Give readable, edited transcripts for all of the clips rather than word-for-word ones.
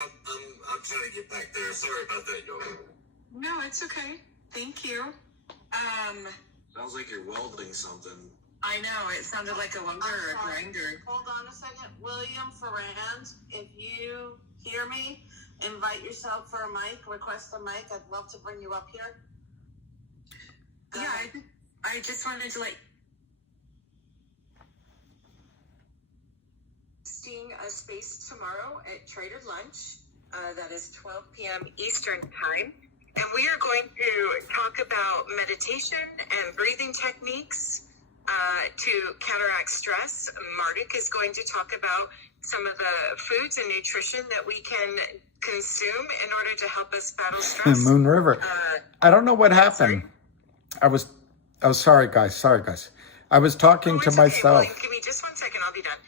I'm trying to get back there. Sorry about that, yo. No, it's okay. Thank you. Sounds like you're welding something. I know. It sounded like a welder or a grinder. Hold on a second. William Ferrand, if you hear me, invite yourself for a mic. Request a mic. I'd love to bring you up here. Yeah, I just wanted to a space tomorrow at Trader Lunch. That is 12 p.m. Eastern Time. And we are going to talk about meditation and breathing techniques to counteract stress. Marduk is going to talk about some of the foods and nutrition that we can consume in order to help us battle stress. Moon River. I don't know what happened. Sorry? Sorry, guys. I was talking to myself. Well, give me just 1 second. I'll be done.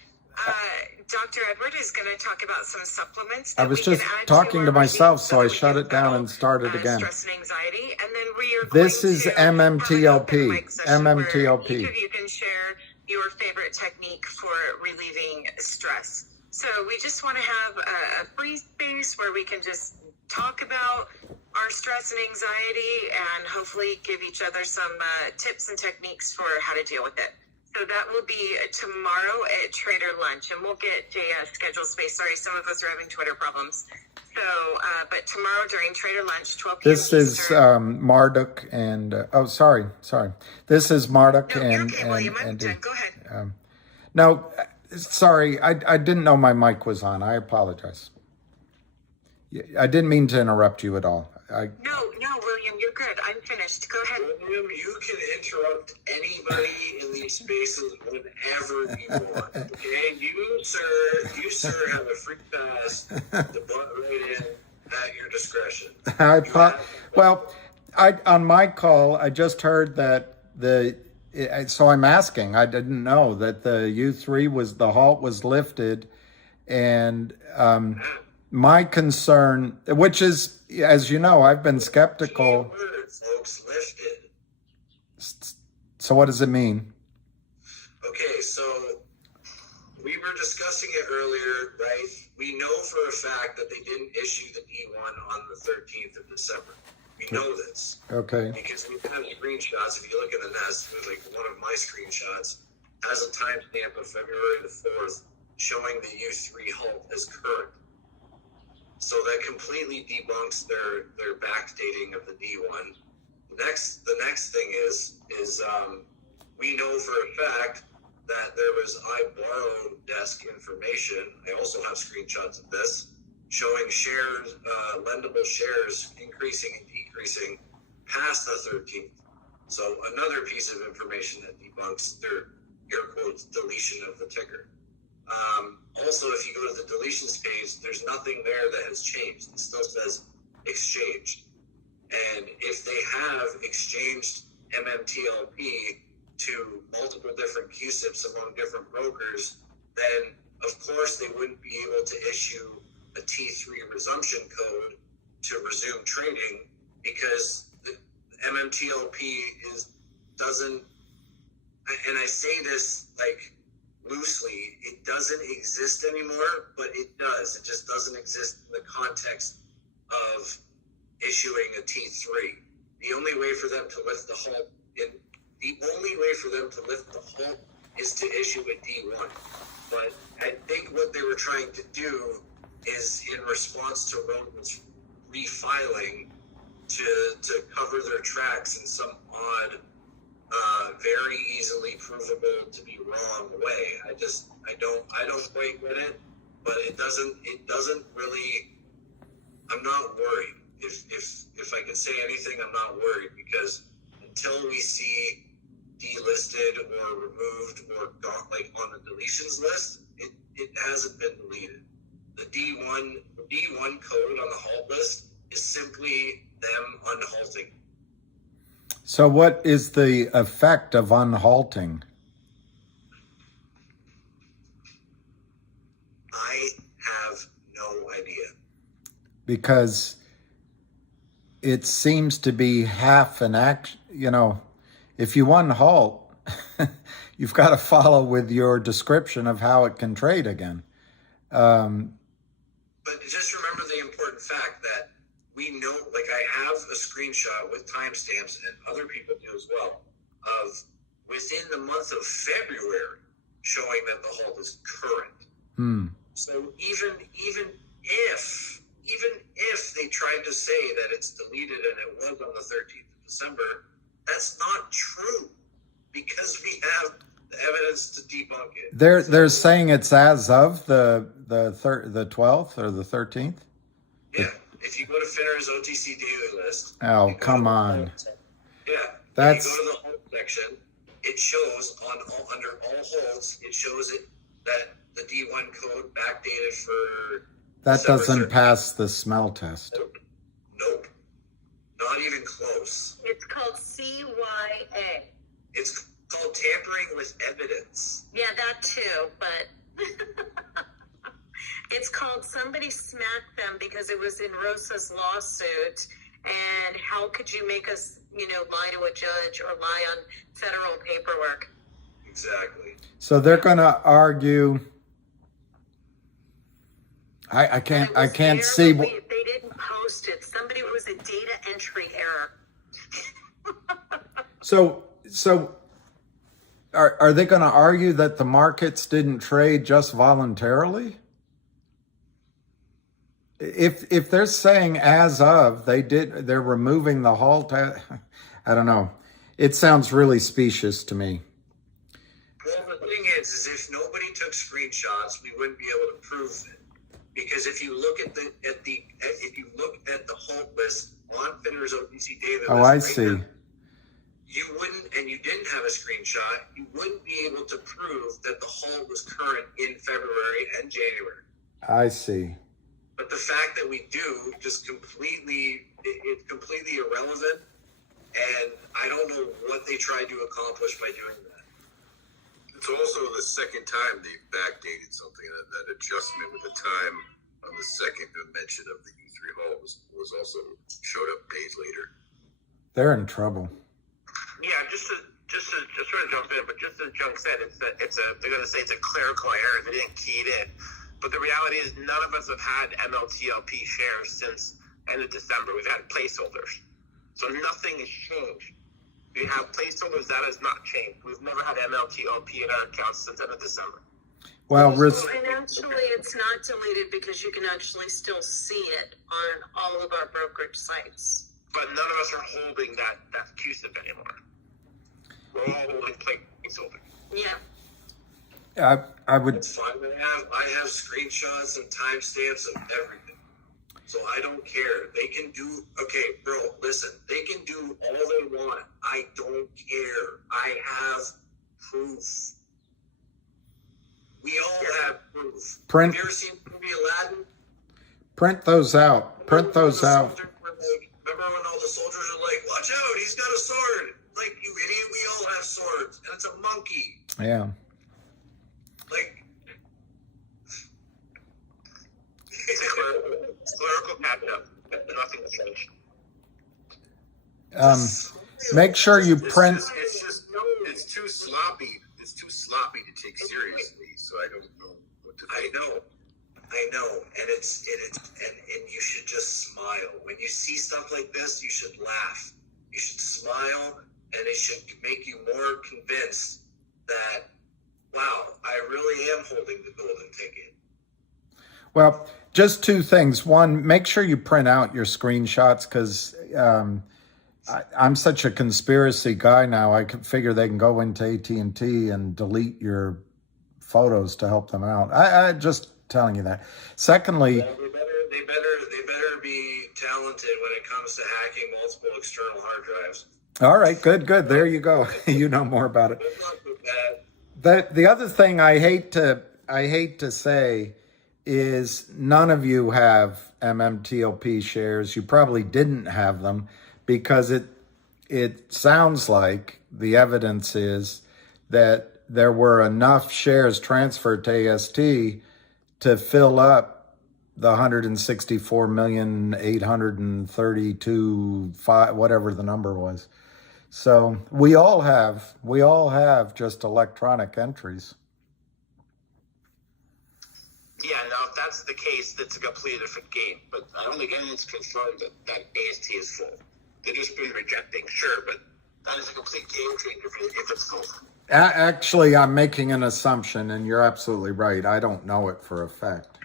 Dr. Edward is going to talk about some supplements. I was just talking to myself, so I shut it down and started again. Stress and anxiety, and then we are This going is to MMTLP. MMTLP. Each of you can share your favorite technique for relieving stress. So we just want to have a free space where we can just talk about our stress and anxiety and hopefully give each other some tips and techniques for how to deal with it. So that will be tomorrow at Trader Lunch, and we'll get a scheduled space. Sorry, some of us are having Twitter problems. So, but tomorrow during Trader Lunch, 12 p.m. This is Marduk and, sorry. This is Marduk no, and, okay, William, I'm done. Go ahead. No, sorry, I didn't know my mic was on. I apologize. I didn't mean to interrupt you at all. No, William, you're good. I'm finished. Go ahead. William, you can interrupt anybody in these spaces whenever you want. Okay? You, sir, have a free pass to butt right in at your discretion. On my call, I just heard that so I'm asking, I didn't know that the U3 the halt was lifted, and my concern, which is, as you know, I've been skeptical. Folks, lifted. So what does it mean? Okay, so we were discussing it earlier, right? We know for a fact that they didn't issue the D1 on the 13th of December. We know this. Okay. Because we have screenshots. If you look at the nest, it was like one of my screenshots has a timestamp of February the 4th showing the U3 halt as current. So that completely debunks their backdating of the D1. The next thing is we know for a fact that there was iBorrow desk information. I also have screenshots of this showing shares, lendable shares increasing and decreasing past the 13th. So another piece of information that debunks their air quotes deletion of the ticker. Also, if you go to the deletions page, there's nothing there that has changed. It still says exchanged. And if they have exchanged MMTLP to multiple different QSIPs among different brokers, then of course they wouldn't be able to issue a T3 resumption code to resume trading, because the MMTLP doesn't, and I say this like loosely, it doesn't exist anymore, but it does. It just doesn't exist in the context of issuing a T3. The only way for them to lift the halt, is to issue a D1. But I think what they were trying to do is, in response to Roman's refiling, to cover their tracks in some odd, very easily provable to be wrong way. I don't quite get it, but it doesn't really. I'm not worried. If I can say anything, I'm not worried, because until we see delisted or removed or gone, like on the deletions list, it hasn't been deleted. The D1 code on the halt list is simply them unhalting. So what is the effect of unhalting? I have no idea. Because it seems to be half an act, if you unhalt, you've got to follow with your description of how it can trade again. But just remember the important fact that we know, like I have a screenshot with timestamps, and other people do as well, of within the month of February showing that the halt is current. So even if they tried to say that it's deleted and it was on the 13th of December, that's not true because we have the evidence to debunk it. They're saying it's as of the 12th or the 13th. Yeah, if you go to Finner's OTC daily list. Oh, come on. Yeah, That's. you go to the hold section. It shows under all holds. It shows it that the D1 code backdated for. That December doesn't 13th. pass the smell test. Nope. Not even close. It's called CYA. It's called tampering with evidence. Yeah, that too, but it's called somebody smacked them because it was in Rosa's lawsuit. And how could you make us, lie to a judge or lie on federal paperwork? Exactly. So they're going to argue. I can't see. They didn't post it. Somebody, it was a data entry error. So are they going to argue that the markets didn't trade just voluntarily? If they're saying as of they're removing the halt. I don't know. It sounds really specious to me. Well, the thing is if nobody took screenshots, we wouldn't be able to prove it. Because if you look at the halt list on Finner's OTC data list, Oh, I see. now, you wouldn't, and you didn't have a screenshot, you wouldn't be able to prove that the halt was current in February and January. I see. But the fact that we do just it's completely irrelevant, and I don't know what they tried to accomplish by doing that. It's also the second time they backdated something. That adjustment with the time on the second dimension of the U3 halt was also showed up days later. They're in trouble. Yeah, just to sort of jump in, but just as Junk said, they're going to say it's a clerical error. They didn't key it in. But the reality is none of us have had MLTLP shares since end of December. We've had placeholders. So nothing has changed. We have placeholders, that has not changed. We've never had MLTLP in our accounts since end of December. Well, And actually, it's not deleted because you can actually still see it on all of our brokerage sites. But none of us are holding that CUSIP anymore. We're all holding placeholders. Yeah. I would. It's fine. I have screenshots and timestamps of everything. So I don't care. They can do, okay, bro, listen, they can do all they want. I don't care. I have proof. We all have proof. Print. Have you ever seen the movie Aladdin? Print those out. Print those out. Remember when all the soldiers are like, watch out, he's got a sword. Like, you idiot, we all have swords. And it's a monkey. Yeah. Like, It's clerical catch-up. Nothing changed. Make sure you print. It's too sloppy. It's too sloppy to take seriously. So I don't know what to think. I know, and and you should just smile when you see stuff like this. You should laugh. You should smile, and it should make you more convinced that, wow, I really am holding the golden ticket. Well, just two things. One, make sure you print out your screenshots because I'm such a conspiracy guy now. I can figure they can go into AT&T and delete your photos to help them out. I just telling you that. Secondly, Well, they better be talented when it comes to hacking multiple external hard drives. all right, good. There you go. You know more about it. Good luck with that. The other thing I hate to say is none of you have MMTLP shares. You probably didn't have them because it sounds like the evidence is that there were enough shares transferred to AST to fill up the 164,832,500, whatever the number was. So we all have just electronic entries. Yeah, now if that's the case, that's a completely different game. But I don't think anyone's confirmed that AST is full. They've just been rejecting, sure, but that is a complete game changer if it's full. Actually, I'm making an assumption, and you're absolutely right. I don't know it for a fact.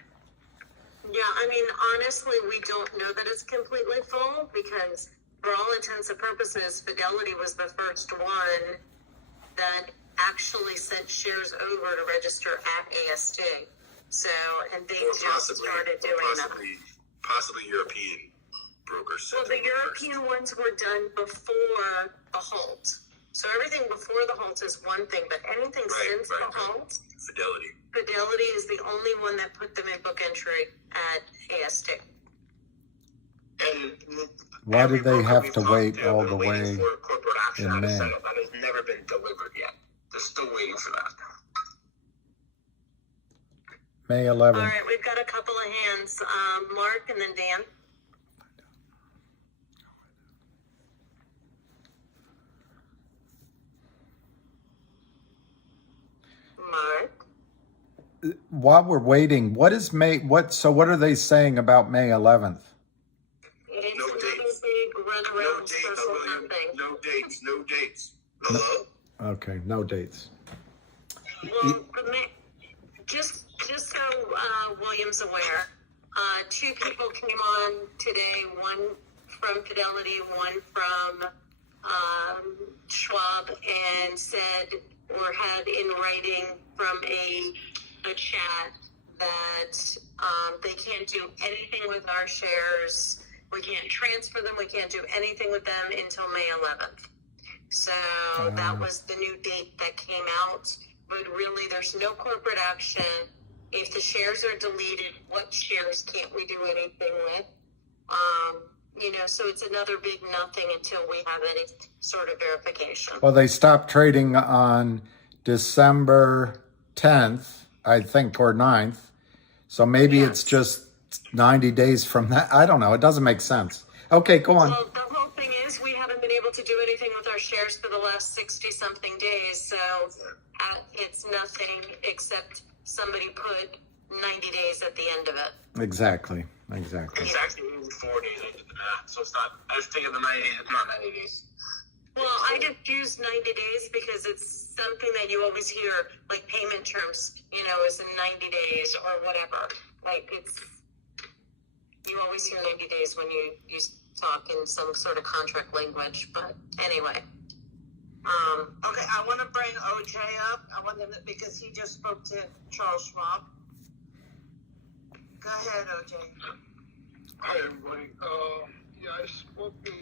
Yeah, I mean, honestly, we don't know that it's completely full because, for all intents and purposes, Fidelity was the first one that actually sent shares over to register at AST. So, and they just started doing that. Possibly European brokers. Well, the European ones were done before the halt. So everything before the halt is one thing, but anything since the halt, Fidelity is the only one that put them in book entry at AST. And Why did they have to wait have all been the waiting way for corporate action in out of May? settle. That has never been delivered yet. They're still waiting for that. May 11th? All right, we've got a couple of hands. Mark and then Dan. Mark. While we're waiting, what is May? So what are they saying about May 11th? It's No another dates. big run No around dates, circle William. nothing. No dates. No dates. Hello? Okay, no dates. Well, just so William's aware, two people came on today, one from Fidelity, one from Schwab, and said or had in writing from a chat that they can't do anything with our shares. We can't transfer them. We can't do anything with them until May 11th. So that was the new date that came out. But really, there's no corporate action. If the shares are deleted, what shares can't we do anything with? So it's another big nothing until we have any sort of verification. Well, they stopped trading on December 10th, I think, or 9th. So maybe it's just 90 days from that. I don't know. It doesn't make sense. Okay, go on. Well, the whole thing is we haven't been able to do anything with our shares for the last 60-something days. So it's nothing except somebody put 90 days at the end of it. Exactly. It's actually 4 days into the math, so it's not. I was thinking the 90 days. It's not 90 days. Well, I just use 90 days because it's something that you always hear, like payment terms, is in 90 days or whatever. Like you always hear 90 days when you talk in some sort of contract language. But anyway. Okay, I want to bring OJ up. I want him because he just spoke to Charles Schwab. Go ahead, OJ. Hi, everybody. I spoke to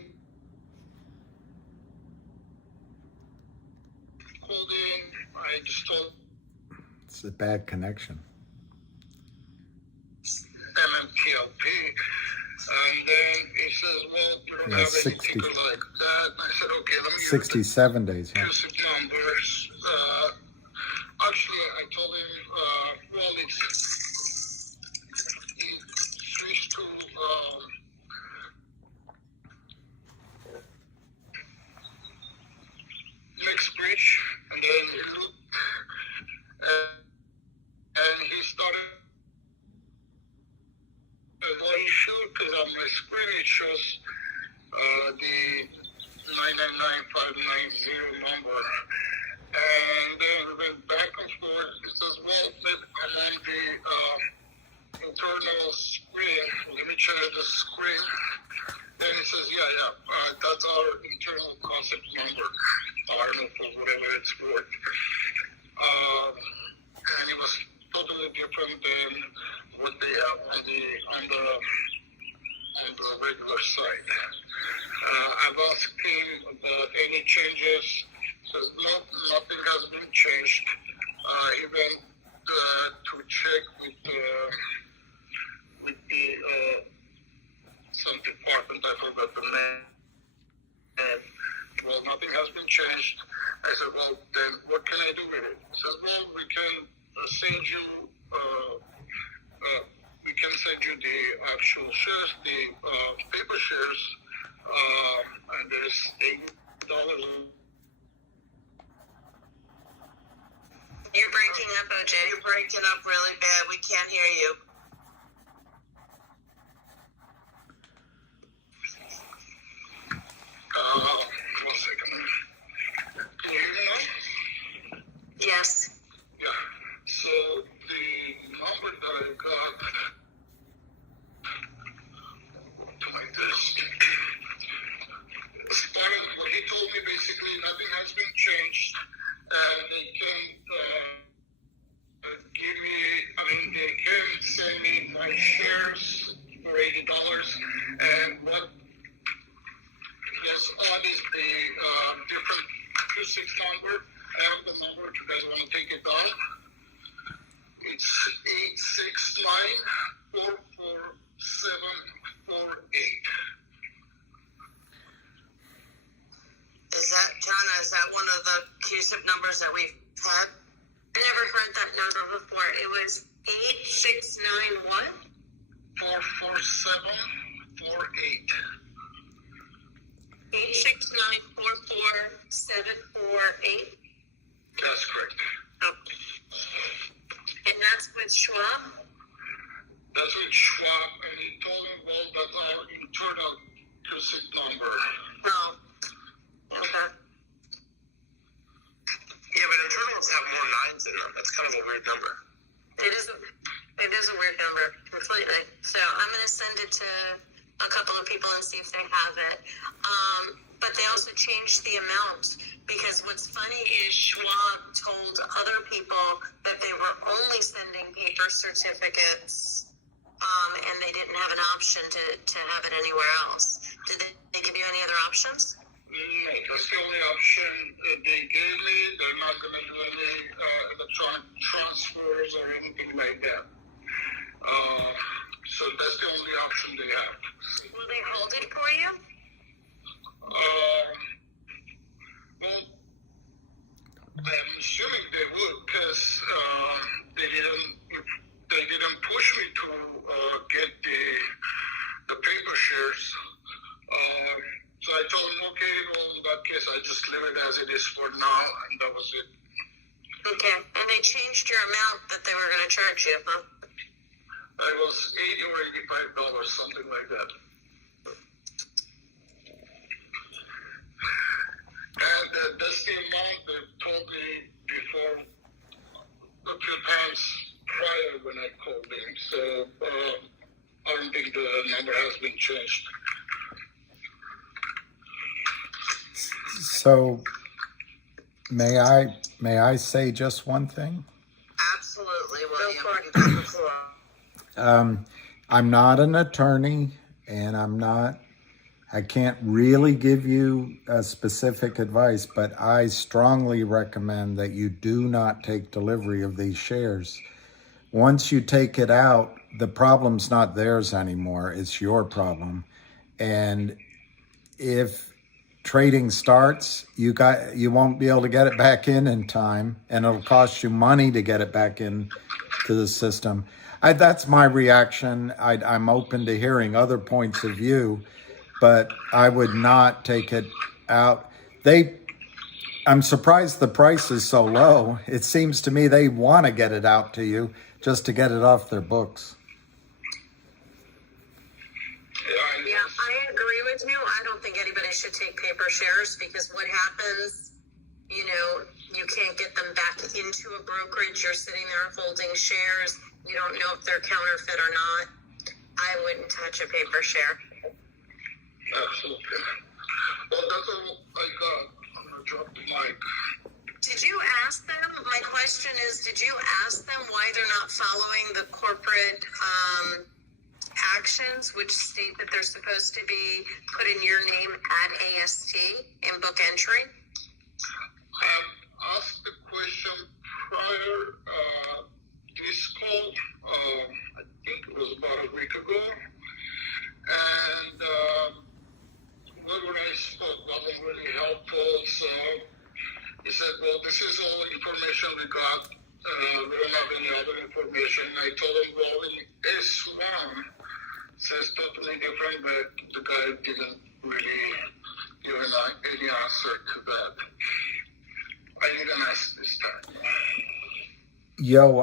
called in. I just told It's a bad connection. MMTLP, and then he says, well, we don't have 60. anything like that. And I said, okay, let me 67 days. Yeah. give some numbers. Actually, I told him, well, he switched to mixed bridge, and then he looked, and he started. What he showed, because on my screen it shows the 999590 number, and then we went back and forth. He says, well, I'm on the internal screen. Let me change the screen. Then he says, that's our internal concept number. I don't know for whatever it's worth. And it was totally different than what they have on the regular site. I've asked him about any changes. He says nothing has been changed. He went to check with the some department. I forgot the name. And well, nothing has been changed. I said, well, then what can I do with it? He says, well, we can send you. We can send you the actual shares, the paper shares, and there's $8. You're breaking up, OJ. You're breaking up really bad. We can't hear you. One second. Can you hear me now? Yes. Yeah. So the number that I got to my desk. As part of what he told me, basically nothing has been changed, and they can give me. I mean, they can send me my shares for $80, and what is odd is the different 26 number. I have the number if you guys want to take it down. It's 869-44748. Is that one of the CUSIP numbers that we've had? I never heard that number before. It was 8691. 44748. 869-44748. That's correct. And that's with Schwab? That's with Schwab, and he told me, well, that's our internal CUSIP number. Oh. Okay. Yeah, but internals have more nines in them. That's kind of a weird number. It is a weird number, completely. So I'm going to send it to a couple of people and see if they have it. But they also changed the amount, because what's funny is Schwab told other people that they were only sending paper certificates, and they didn't have an option to have it anywhere else. Did they give you any other options? No, that's the only option they gave me. They're not going to do any electronic transfers or anything like that. So that's the only option they have. Will they hold it for you? Well, I'm assuming they would, because they didn't push me to get the paper shares. So I told them, okay, well, in that case, I just leave it as it is for now, and that was it. Okay, and they changed your amount that they were going to charge you, huh? It was $80 or $85, something like that. And that's the amount they told me before, a few times prior when I called in. So I don't think the number has been changed. So may I say just one thing? Absolutely, Go William. for it. You have the floor. I'm not an attorney, and I can't really give you specific advice, but I strongly recommend that you do not take delivery of these shares. Once you take it out, the problem's not theirs anymore. It's your problem. And if trading starts, you won't be able to get it back in time, and it'll cost you money to get it back in to the system. That's my reaction. I'm open to hearing other points of view, but I would not take it out. I'm surprised the price is so low. It seems to me they want to get it out to you just to get it off their books. Yeah, I agree with you. I don't think anybody should take paper shares, because what happens, you can't get them back into a brokerage. You're sitting there holding shares. You don't know if they're counterfeit or not. I wouldn't touch a paper share. Absolutely. Well, that's all I got. I'm going to drop the mic. Did you ask them? My question is, did you ask them why they're not following the corporate actions, which state that they're supposed to be putting your name at AST in book entry? I asked the question prior this call. I think it was about a week ago. And when I spoke, wasn't really helpful. So he said, well, this is all information we got. We don't have any other information. I told him, well, in S1 says totally different, but the guy didn't really give any answer to that. I didn't ask this time. Yo,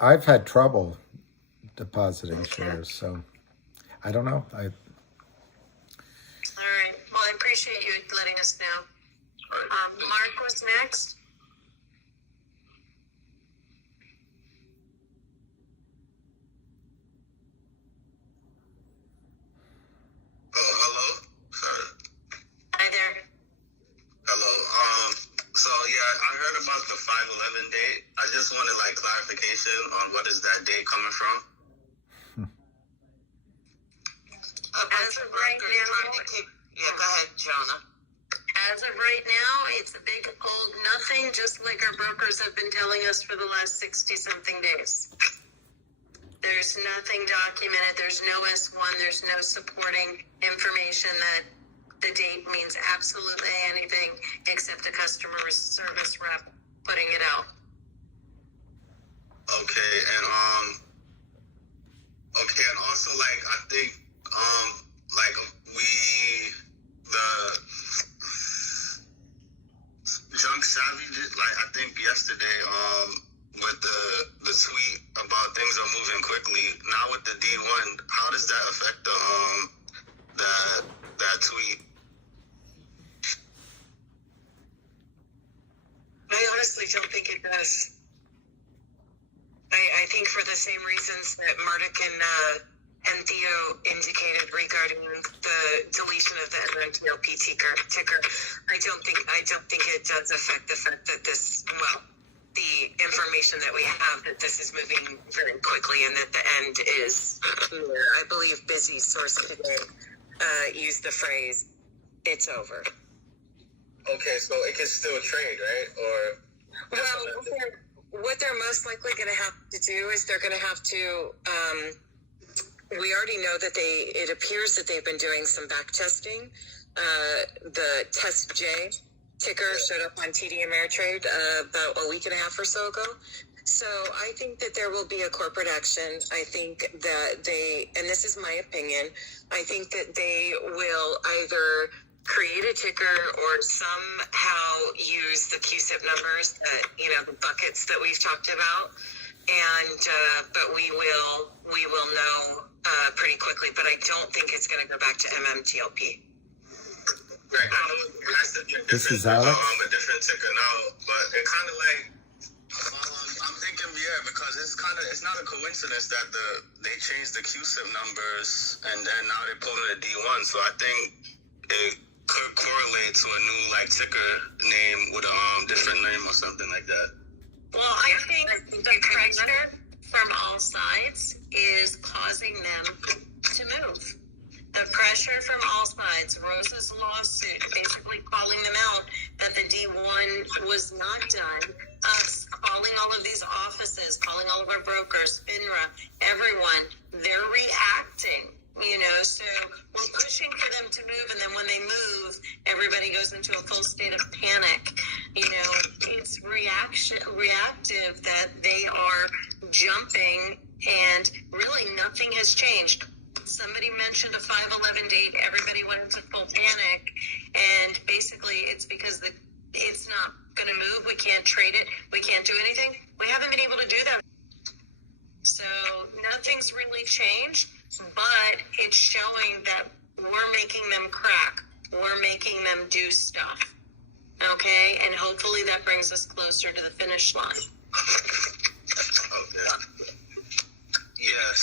I've had trouble depositing shares, so I don't know. All right. Well, I appreciate you letting us know. Mark was next. Hello. Hi there. Hello. So yeah, I heard about the 5/11 date. I just wanted clarification on what is that date coming from. As of right now, Yeah, go ahead, Jonah. as of right now, it's a big old nothing, just like our brokers have been telling us for the last 60-something days. There's nothing documented. There's no S1. There's no supporting information that the date means absolutely anything except a customer service rep putting it out. Okay, and also I think the Junk Savvy did I think yesterday with the tweet about things are moving quickly. Now with the D1, how does that affect that tweet? I honestly don't think it does. I think for the same reasons that Murdoch and Theo indicated regarding the deletion of the MMTLP ticker, I don't think it does affect the fact that the information that we have that this is moving very quickly and that the end is near. I believe Busy Source today used the phrase, "It's over." Okay, so it can still trade, right? Or what they're most likely going to have to do is they're going to have to. We already know that it appears that they've been doing some back testing. The Test J ticker showed up on TD Ameritrade about a week and a half or so ago. So I think that there will be a corporate action. I think that and this is my opinion, I think that they will either create a ticker or somehow use the QSIP numbers that, the buckets that we've talked about. And, but we will know pretty quickly, but I don't think it's going to go back to MMTLP. Right, I know it has to be a This is different, Alex. a different ticker now, but it kind of I'm thinking, because it's not a coincidence that they changed the QSIP numbers and then now they're pulling a D1, so I think it could correlate to a new ticker name with a different name or something like that. Well, I think the pressure from all sides is causing them to move. The pressure from all sides, Rosa's lawsuit, basically calling them out that the D1 was not done, us calling all of these offices, calling all of our brokers, FINRA, everyone, they're reacting. So we're pushing for them to move, and then when they move, everybody goes into a full state of panic. It's reactive that they are jumping, and really nothing has changed. Somebody mentioned a 5/11 date. Everybody went into full panic, and basically it's because it's not going to move. We can't trade it. We can't do anything. We haven't been able to do that. So nothing's really changed, but it's showing that we're making them crack. We're making them do stuff. Okay? And hopefully that brings us closer to the finish line. Okay. Yeah,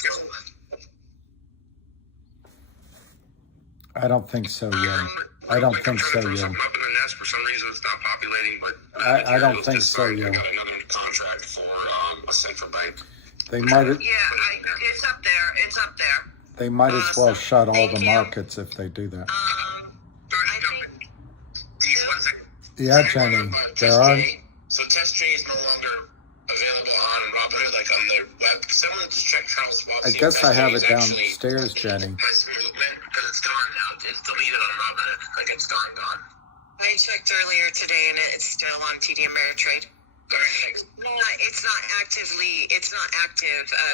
I don't think so, yeah. I don't think so, yeah. For some reason it's not populating, but I don't think so, yeah. I got another contract for a central bank. They might It's up there. It's up there. they might as well shut all Thank the you. markets if they do that. I think Yeah, Jenny, there are. So Test J is no longer available on Robinhood, on their web. Someone just check Charles Schwab. I see if guess I Test J have is it actually downstairs, Jenny. has movement, because it's gone now. It's deleted on Robinhood. It's gone. I checked earlier today, and it's still on TD Ameritrade. It's not active,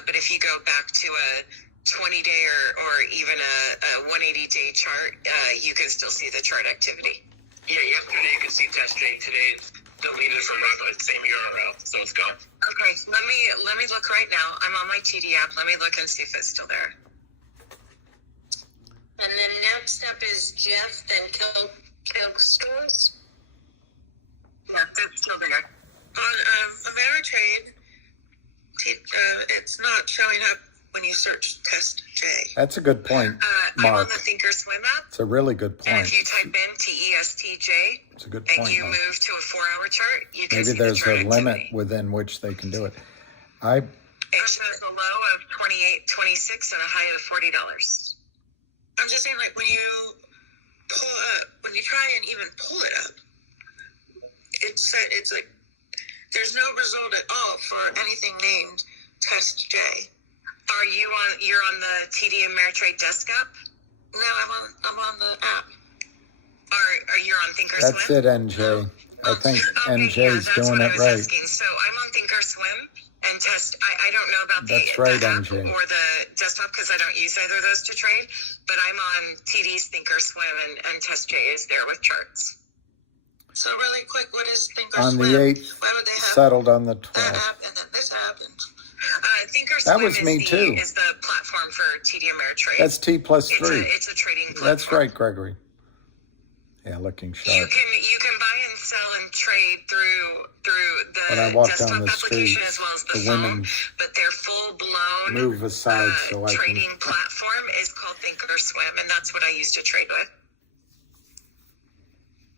but if you go back to a 20-day or even a 180-day chart, you can still see the chart activity. Yeah, yesterday you could see Test J. Today deleted from the same URL. So let's go. Okay, let me look right now. I'm on my TD app. Let me look and see if it's still there. And then next up is Jeff, then Kill Stores. Yeah, it's still there. On Ameritrade, it's not showing up when you search Test J. That's a good point, I'm on Mark. the Thinkorswim app. It's a really good And point. if you type in TESTJ It's a good and point, you Mark. move to a 4-hour chart, you can Maybe see there's the chart a limit activity. within which they can do it. It shows a low of 28.26 and a high of $40. I'm just saying, like, when you try and even pull it up, it's like there's no result at all for anything named Test J. You're on the TD Ameritrade desktop? No, I'm on the app. Are you on Thinkorswim? That's it, NJ. I think NJ's doing it right. Asking. So I'm on Thinkorswim and Test. I don't know about That's the right, app NJ. or the desktop because I don't use either of those to trade. But I'm on TD's Thinkorswim and Test J is there with charts. So really quick, what is Thinkorswim? On the 8th, Why would they have settled on the that 12th. app and then this app? And, Thinkorswim That was me too. Is the platform for TD Ameritrade. That's T plus 3. It's a trading platform. That's right, Gregory. Yeah, looking You sharp. can buy and sell and trade through When I the walk desktop down the application street, as well as the the phone. women But their full blown move aside so I can. trading platform is called Thinkorswim, and that's what I used to trade with.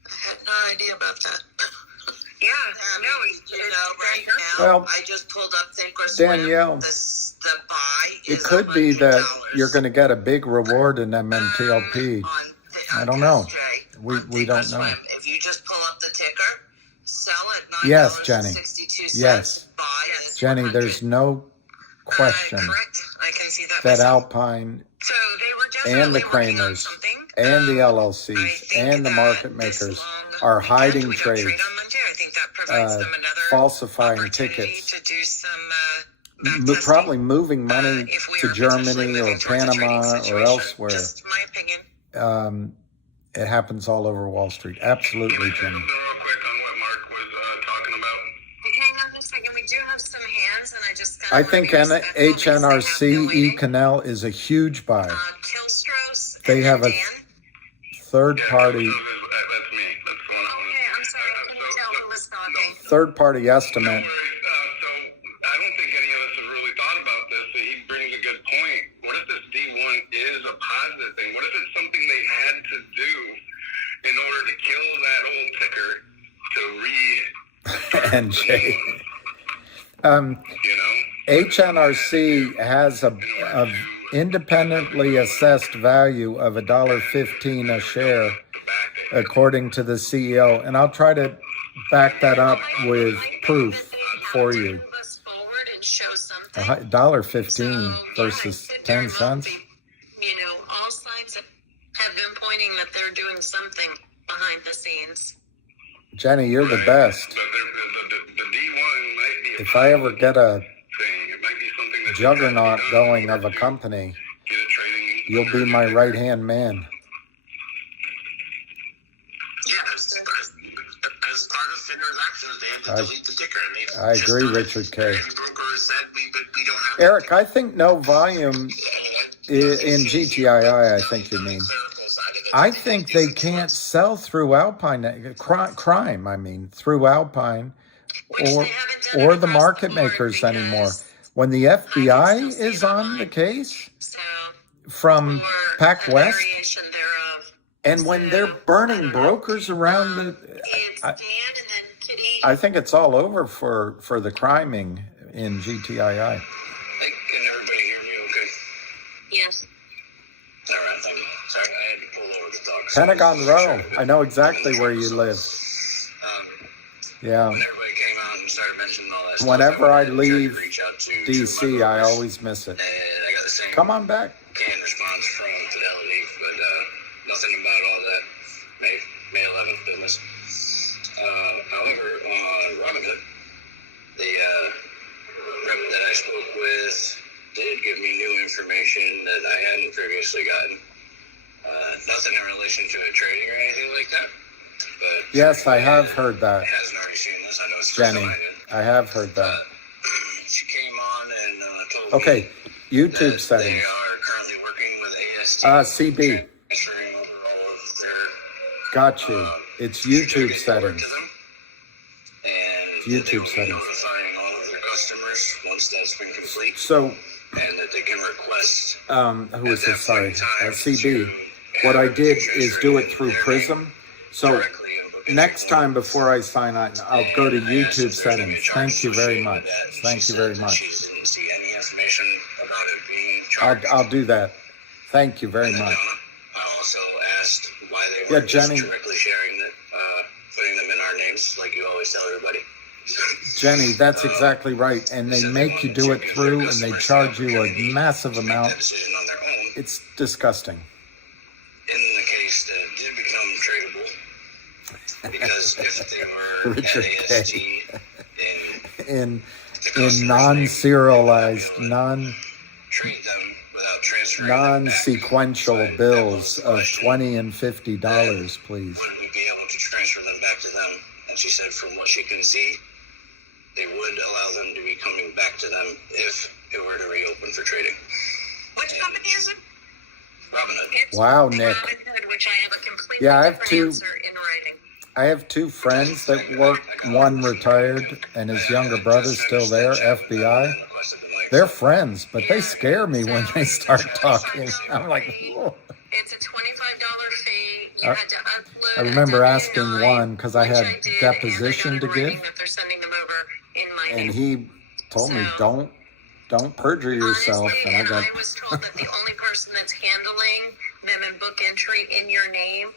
I had no idea about that. Yeah, no, Right now, Well, I just pulled up Thinkorswim. Danielle, The buy It is could be that $100 you're going to get a big reward in MMTLP. I don't know. We don't know. If you just pull up the ticker, sell at $9.62. Yes, Jenny. Yes. Buy is Jenny, $100. there's no question correct. I can see that. that myself. Alpine So they were and the definitely working on Kramers something. and the I LLCs think and the that market this makers long are weekend, hiding we don't trade trades, on Monday. I think that provides them another falsifying opportunity tickets, to do some back probably moving money if we to are potentially Germany or moving towards a trading Panama or situation. elsewhere. Just my opinion. It happens all over Wall Street. Absolutely, Jenny. Real quick on what Mark was talking about. Hang on just a second. We do have some hands, and I just I think HNRC Canal is a huge buy. Kilstros. They and have a Dan. third party That's me. That's the one. Okay, I'm sorry. I couldn't tell who was talking. third party No estimate. worries. So I don't think any of us have really thought about this. So he brings a good point. What if this D1 is a positive thing? What if it's something they had to do in order to kill that old ticker to NJ. you know? HNRC has a independently assessed value of $1.15 a share, according to the CEO, and I'll try to back that up with proof for you. $1.15 versus 10 cents. You know, all signs have been pointing that they're doing something behind the scenes. Jenny, you're the best. The D1 might be a If I ever get a thing. It might be something that juggernaut going of a company, get a trading. you'll be my right-hand man. Yeah, as part of FINRA's actions, they had to delete the ticker. And I agree, Richard K. Every broker has said we don't have Eric, I think no volume in GTII, I think you mean. I think they can't sell through Alpine, crime, I mean, through Alpine or the market makers anymore. When the FBI is on the case from Pac West, and when they're burning brokers around the, I think it's all over for the criming in GTII. Can everybody hear me okay? Yes. All right, thank you. Sorry, I had to pull over to talk. Pentagon Row, I know exactly where you live. Yeah. When everybody came out and started mentioning all that stuff, Whenever I tried to leave reach out to DC, my I brokers, always miss it. and I got the same Come on back. canned response from Fidelity, but nothing about all that May 11th business. However, on Robinhood, the rep that I spoke with did give me new information that I hadn't previously gotten. Nothing in relation to a trading or anything like that. But Yes, I have heard that. it hasn't already seen Jenny. I have heard that. She came on and told me Okay, YouTube that settings. they are currently working with AST. CB. Transferring over all of their Got you. It's YouTube certificate over to settings. them. And YouTube they will be settings. notifying all of their customers once that's been complete, So, and that they can request. who is this? Sorry, CB. What I did is do it through Prism. So next time before I sign on, I'll go to YouTube settings. Thank you very much. Thank you very much. She didn't see any information about it being charged. I'll do that. Thank you very much. I also asked why they Yeah, weren't just Jenny. directly sharing it, putting them in our names like you always tell everybody. Jenny, that's exactly right. And they make you do it through, and they charge you a massive Make that amount. decision on their own. It's disgusting. In the case that it did become tradable, because if they were Richard at K. AST and In non-serialized, trade them without transferring them back, non-sequential that bills was the of question. $20 and $50, please. Would we be able to transfer them back to them? And she said from what she can see, they would allow them to be coming back to them if it were to reopen for trading. Which company is it? Robinhood. It's Wow, Nick. Robinhood, which I have a completely Yeah, I have different two- answer in writing. I have two friends that work. One retired, and his younger brother's still there, FBI. They're friends, but they scare me when they start talking. I'm like, whoa. It's a $25 fee. You had to upload. I remember a asking W-9, one because I which had did, deposition and to I got in give, writing that they're sending them over in my and name. he told me, So- don't perjure yourself. Honestly, And I and go, I was told that the only person that's handling them in book entry in your name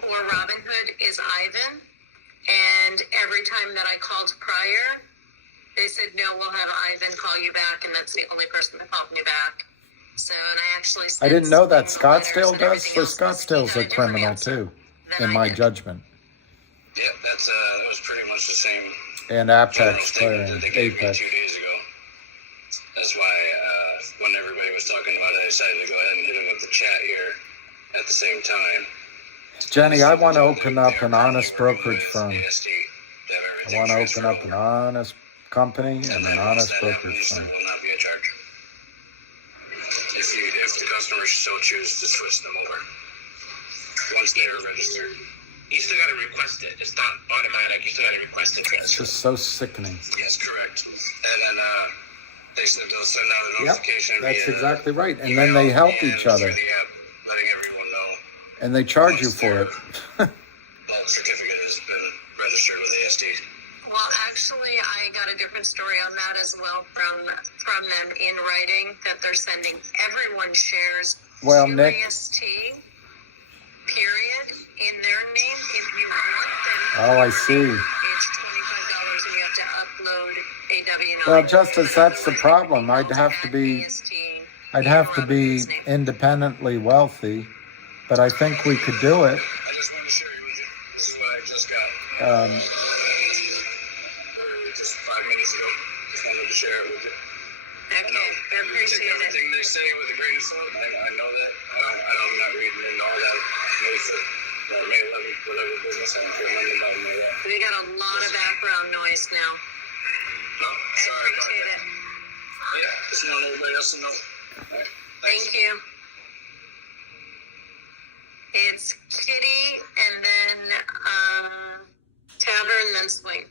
for Robinhood is Ivan. And every time that I called prior, they said, no, we'll have Ivan call you back. And that's the only person that called me back. So, and I actually I didn't know that sent letters Scottsdale and does. So everything else, but he Scottsdale's got a different criminal answer too, than in I my did. judgment. Yeah, that's that was pretty much the same And general Apex statement clearing, that they gave me Apex. 2 days ago. That's why when everybody was talking about it, I decided to go ahead and hit them with the chat here at the same time. Jenny, I want to open up an honest brokerage firm. AST, I want to open up an honest company and an honest brokerage There firm. will not be a charge. If the customers so choose to switch them over. Once they're registered. You still gotta request it. It's not automatic. You still gotta request the It's transfer. just so sickening. Yes, correct. And then they said they'll send out a Yep, notification that's via exactly right. And email then they help and each other, through the app, letting everyone know and they charge you for it. the certificate has been registered with AST. Well, actually, I got a different story on that as well from them in writing that they're sending everyone shares Well, to Nick- AST, period, in their name. If you want them, Oh, I see. it's $25 and you have to upload a W-9. Well, Justice, that's the problem. I'd have to be independently wealthy, but I think we could do it. I just want to share it with you. This is what I just got. Just 5 minutes ago. Just wanted to share it with you. Okay, I Take appreciate it. everything they say with a grain of salt. I know that. I'm not reading into all that. May 11th, whatever business. I don't care nothing about May 11th. We got a lot of background noise now. No, I sorry about appreciate that. it. Yeah, just want everybody else to know. All right, thanks. Thank you. It's Kitty and then Tavern, then Swing.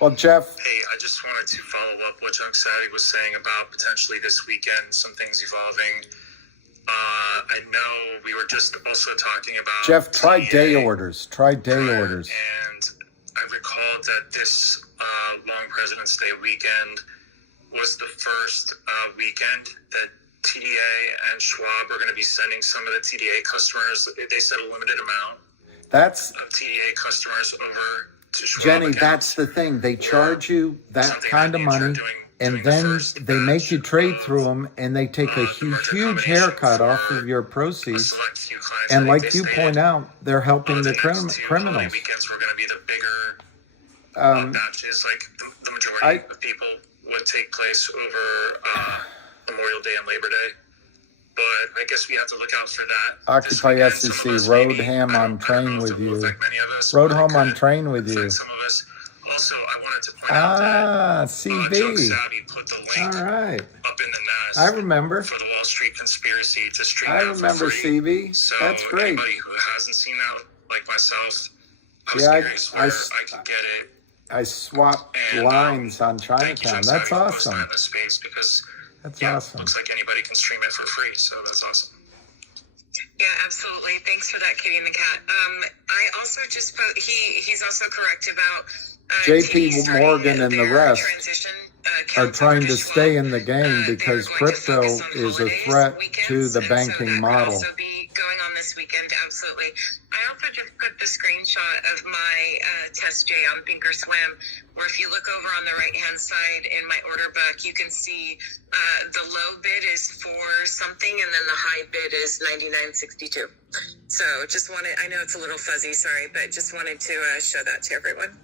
Well, Jeff, Hey, I just wanted to follow up what Junk Sadie was saying about potentially this weekend, some things evolving. I know we were just also talking about Jeff, try TDA day orders. Try day prior, orders. And I recalled that this long President's Day weekend was the first weekend that TDA and Schwab are going to be sending some of the TDA customers. They said a limited amount That's of TDA customers over to Schwab. Jenny. accounts. That's the thing. They charge you that Something kind of that means money, you're and doing the then first they make you batch trade of, through them, and they take a huge haircut off of your a proceeds. select few clients. And I think like they you stated, point out, they're helping the the next two holiday criminals. weekends were going to be the bigger batches. Like the majority of people would take place over Memorial Day and Labor Day. But I guess we have to look out for that. this Occupy weekend. Some SEC, of us Road maybe- Ham I on don't Train know if with it will you. affect many of us, Road but it Home on could Train with you. affect some of us. Also, I wanted to point out that Junk CB. Savvy put the link All right. up in the nest I remember. for the Wall Street Conspiracy to stream I that remember for free. CB. So That's great. anybody who hasn't seen that, like myself, I was Yeah, curious where I could get it. I swapped And, lines on Thank you, Chinatown. Junk That's Savvy, for posting awesome. that in the space because That's yeah, awesome. looks like anybody can stream it for free. So that's awesome. Yeah, absolutely. Thanks for that, Kitty and the Cat. I also just put, he's also correct about JP starting Morgan and the their rest transition, are accounts trying over to Schwab. stay in the game They're because going to crypto focus on is a holidays, threat to weekends, the and so banking that model. could also be going on this weekend, absolutely. I also just put the screenshot of my test J on Thinkorswim, where if you look over on the right-hand side in my order book, you can see the low bid is 4 something, and then the high bid is 99.62. So just wanted, I know it's a little fuzzy, sorry, but just wanted to show that to everyone.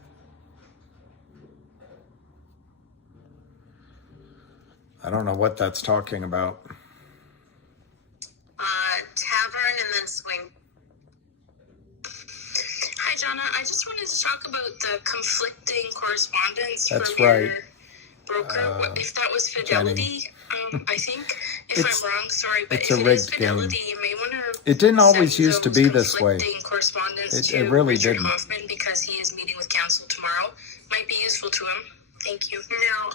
I don't know what that's talking about. Tavern and then swing. Hi, Jonna. I just wanted to talk about the conflicting correspondence That's from right. your broker. If that was Fidelity, I think. If It's- I'm wrong, sorry, but it's if a it is rigged game. Fidelity, you may want to. It didn't always used to be this way. Correspondence It to really Richard didn't. Hoffman because he is meeting with counsel tomorrow. Might be useful to him. Thank you. No,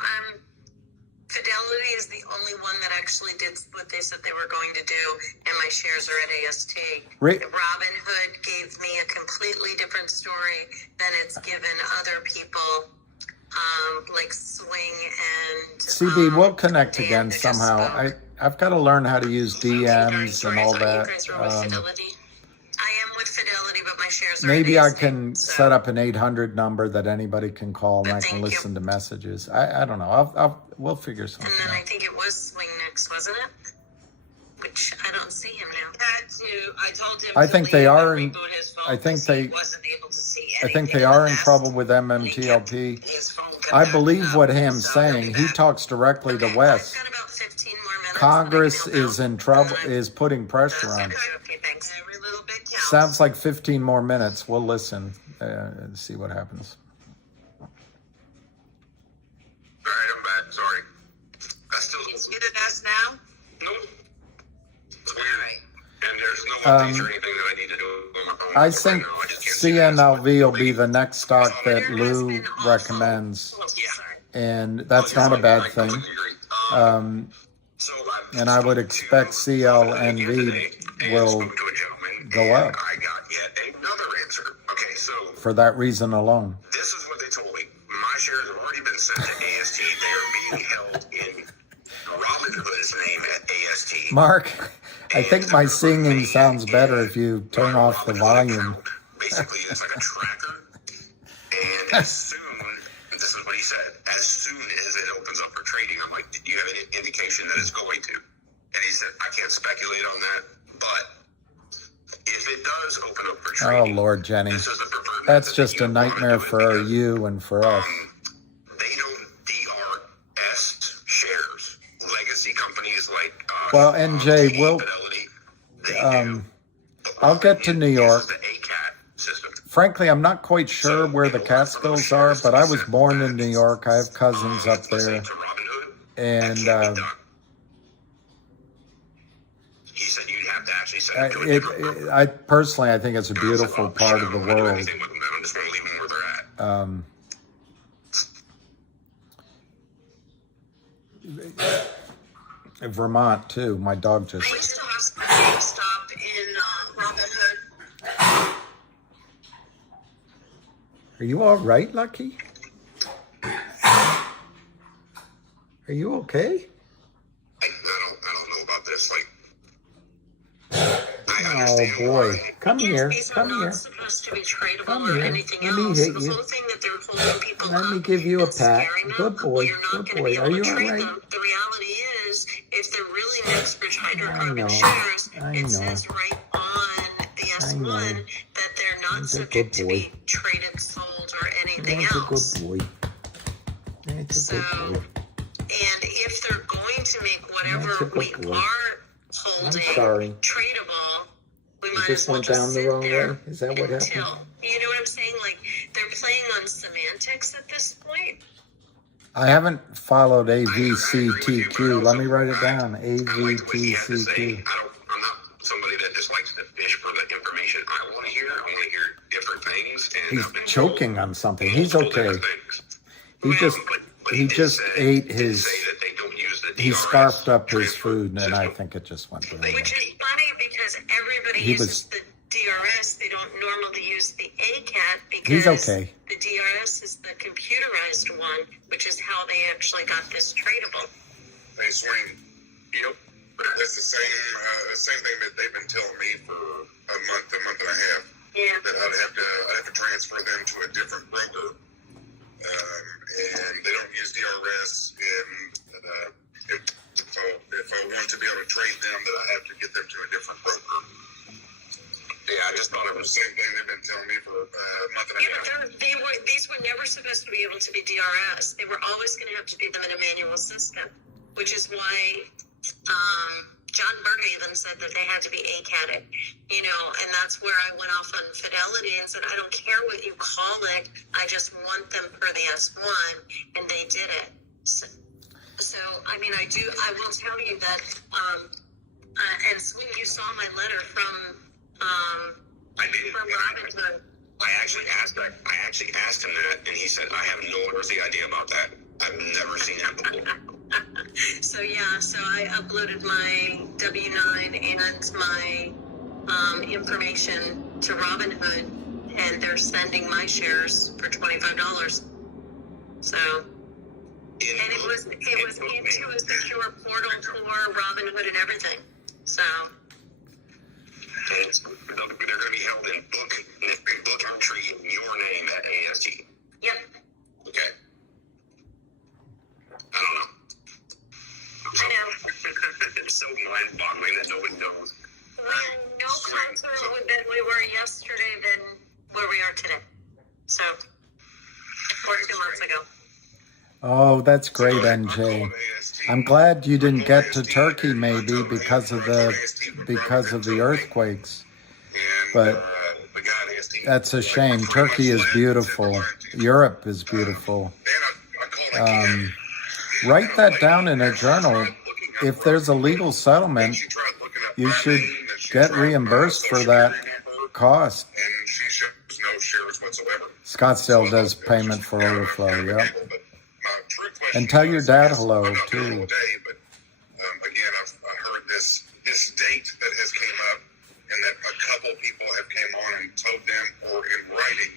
Fidelity is the only one that actually did what they said they were going to do, and my shares are at AST. Robinhood gave me a completely different story than it's given other people, like Swing and CB, we'll connect Dan again who just somehow. spoke. I've got to learn how to use DMs Sorry, and I all thought that. you guys were with Fidelity. I am with Fidelity, but my shares are Maybe at I AST, can so- set up an 800 number that anybody can call and I can Thank you. listen to messages. I don't know. We'll figure And something then I out. think it was Swing next, wasn't it? Which I don't see him now. I told him I to think leave they and are in- reboot his phone I think 'cause they- he wasn't able to see I think anything they are in the trouble last- with His MMTLP. phone kept I acting believe up, what Ham's so he'll be saying. He back. talks directly to Okay, Wes. I've got about 15 more minutes. Congress I can is help in out. trouble, And then is putting pressure on. Okay, thanks. Every little bit counts. Sounds like 15 more minutes. We'll listen and see what happens. All right, I'm back. Sorry. I still Is it an S now? nope. It's All weird. right. And there's no updates or anything that I need to do on my phone. I right think now. I just can't see the CNLV will be the next stock that There has Lou been also- recommends, Oh, sorry. and that's not a bad thing. So And I would expect CLNV will go up I got yet another answer. Okay, so for that reason alone. this is what they told me. My shares have already been sent to AST. They are being held in Robinhood's name at AST. Mark, I think my singing sounds better if you turn off the volume. Basically, it's like a tracker. And as soon, and this is what he said, as soon as it opens up for trading, I'm like, do you have any indication that it's going to? And he said, I can't speculate on that, but if it does open up for Oh, trading, Lord, Jenny. this is the preferred That's method just that a you wanna nightmare do it for because, you and for us. They don't DRS shares. Legacy companies like Well, NJ, we'll, Fidelity, they um, do. I'll get to New York. This is the ACAT system. Frankly, I'm not quite sure where the Catskills are, but I was born in New York. I have cousins up there. To Robinhood, And that can't be done. He said you'd have to actually send it to a different broker. I personally, I think it's a beautiful part of the I don't do world. anything with them. I'm just going to leave them where they're at. Vermont too. My dog just. I used to have a stop in Robinhood. Are you all right, Lucky? Are you okay? I don't know about this. Like, I Oh understand boy, why. come here, These are come not here. supposed to be tradable Come or here. anything Let me else. hit The you. whole thing that they're holding people Let me up give you a and pat. scaring them, Good boy, you're not good going to boy. be Are able you to all trade right? them. The reality is, if they're really next I know, hydrocarbon shares, I it know. says right on the I know. S1 that they're not He's a subject good to boy. be traded, sold, or anything That's a else. good boy. That's a good boy. And if they're going to make That's a whatever good we boy. are I'm holding sorry. tradable, we You might just as well went just down the sit wrong there way? Is that what happened? until, you know what I'm saying? Like, they're playing on on semantics at this point. I haven't followed AVCTQ. Let me write it down. AVTCQ. I'm not somebody that just likes to fish for the information I want to hear. I want to hear different things. And He's choking on something. He's okay. He just ate his. He scarfed up his food, and I think it just went really. Which is funny because everybody uses the DRS. They don't normally use the ACAT because he's okay. The DRS is the computerized one, which is how they actually got this tradable. Hey, Swain. Yep. It's the same thing that they've been telling me for a month and a half. Yeah. That I'd have to transfer them to a different broker, and they don't use DRS. And if I want to be able to trade them, that I have to get them to a different broker. Yeah, I just thought it was the same thing they've been telling me for a month and a half. These were never supposed to be able to be DRS. They were always going to have to do them in a manual system, which is why John Berger even said that they had to be ACAT'd, and that's where I went off on fidelity and said, I don't care what you call it, I just want them per the S1, and they did it. So I mean, I will tell you that, and Swing, you saw my letter from Robinhood. I actually asked him that, and he said, I have no earthly idea about that. I've never seen that before. So I uploaded my W-9 and my information to Robinhood, and they're sending my shares for $25. So, and it was into a secure portal for Robinhood and everything. So. They're going to be held in book entry in your name at AST. Yep. Okay. I don't know. I know. It's so mind-boggling that nobody knows. We're no closer than we were yesterday than where we are today. So, or 2 months ago. Oh, that's great, NJ. I'm glad you didn't get to Turkey, maybe because of the earthquakes. But that's a shame. Turkey is beautiful. Europe is beautiful. Write that down in a journal. If there's a legal settlement, you should get reimbursed for that cost. Scottsdale does payment for overflow, yeah. And tell your dad hello, too. Again, I've heard this date that has came up, and that a couple people have came on and told them, or in writing.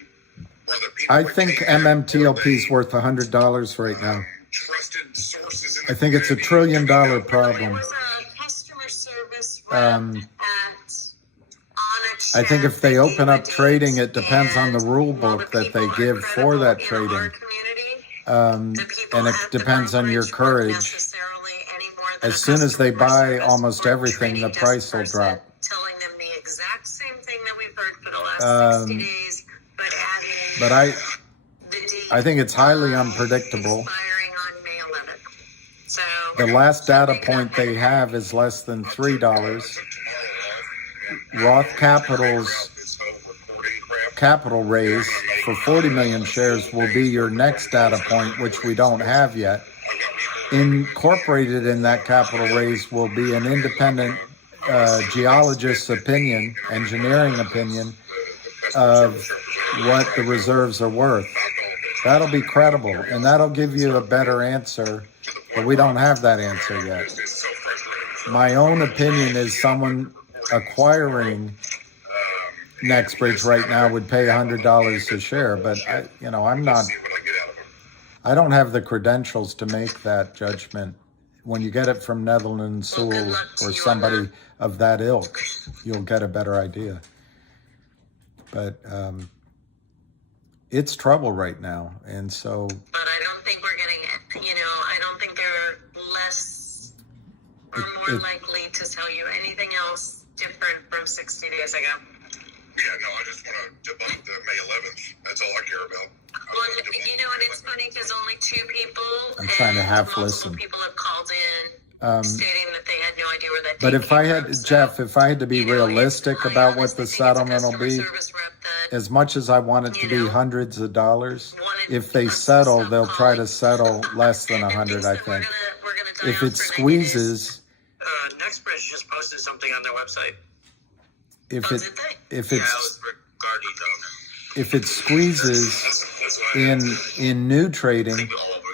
I think MMTLP is worth $100 right now. Trusted sources in I think it's $1 trillion problem. There was a customer service rep I think if they open up trading, it depends on the rule book that they give for that trading. And it depends on your courage. As soon as they buy almost everything, the price will drop. Telling them the exact same thing that we've heard for the last 60 days, but adding But I think it's highly unpredictable. expiring on May 11th. So The last data point they have is less than $3. Roth Capital's capital raise for 40 million shares will be your next data point, which we don't have yet. Incorporated in that capital raise will be an independent geologist's opinion, engineering opinion, of what the reserves are worth. That'll be credible, and that'll give you a better answer, but we don't have that answer yet. My own opinion is someone acquiring NextBridge right now would pay $100 a share, but I don't have the credentials to make that judgment. When you get it from Netherland, Sewell, or somebody of that ilk, you'll get a better idea. But it's trouble right now, and so. But I don't think we're getting, I don't think they're less or more likely to tell you anything else different from 60 days ago. Yeah, no, I just want to debunk the May 11th. That's all I care about. Well, and it's funny because only 2 people I'm trying to half multiple listen. people have called in stating that they had no idea where that But date if I came had, from. So, Jeff, if I had to be realistic I about what honestly the think it's a settlement will customer be, service rep that as much as I want it to be hundreds of dollars, if they settle, they'll try to settle less than 100, I think. If it squeezes, NextBridge just posted something on their website. if Yeah, it it was regarding if it squeezes in new trading,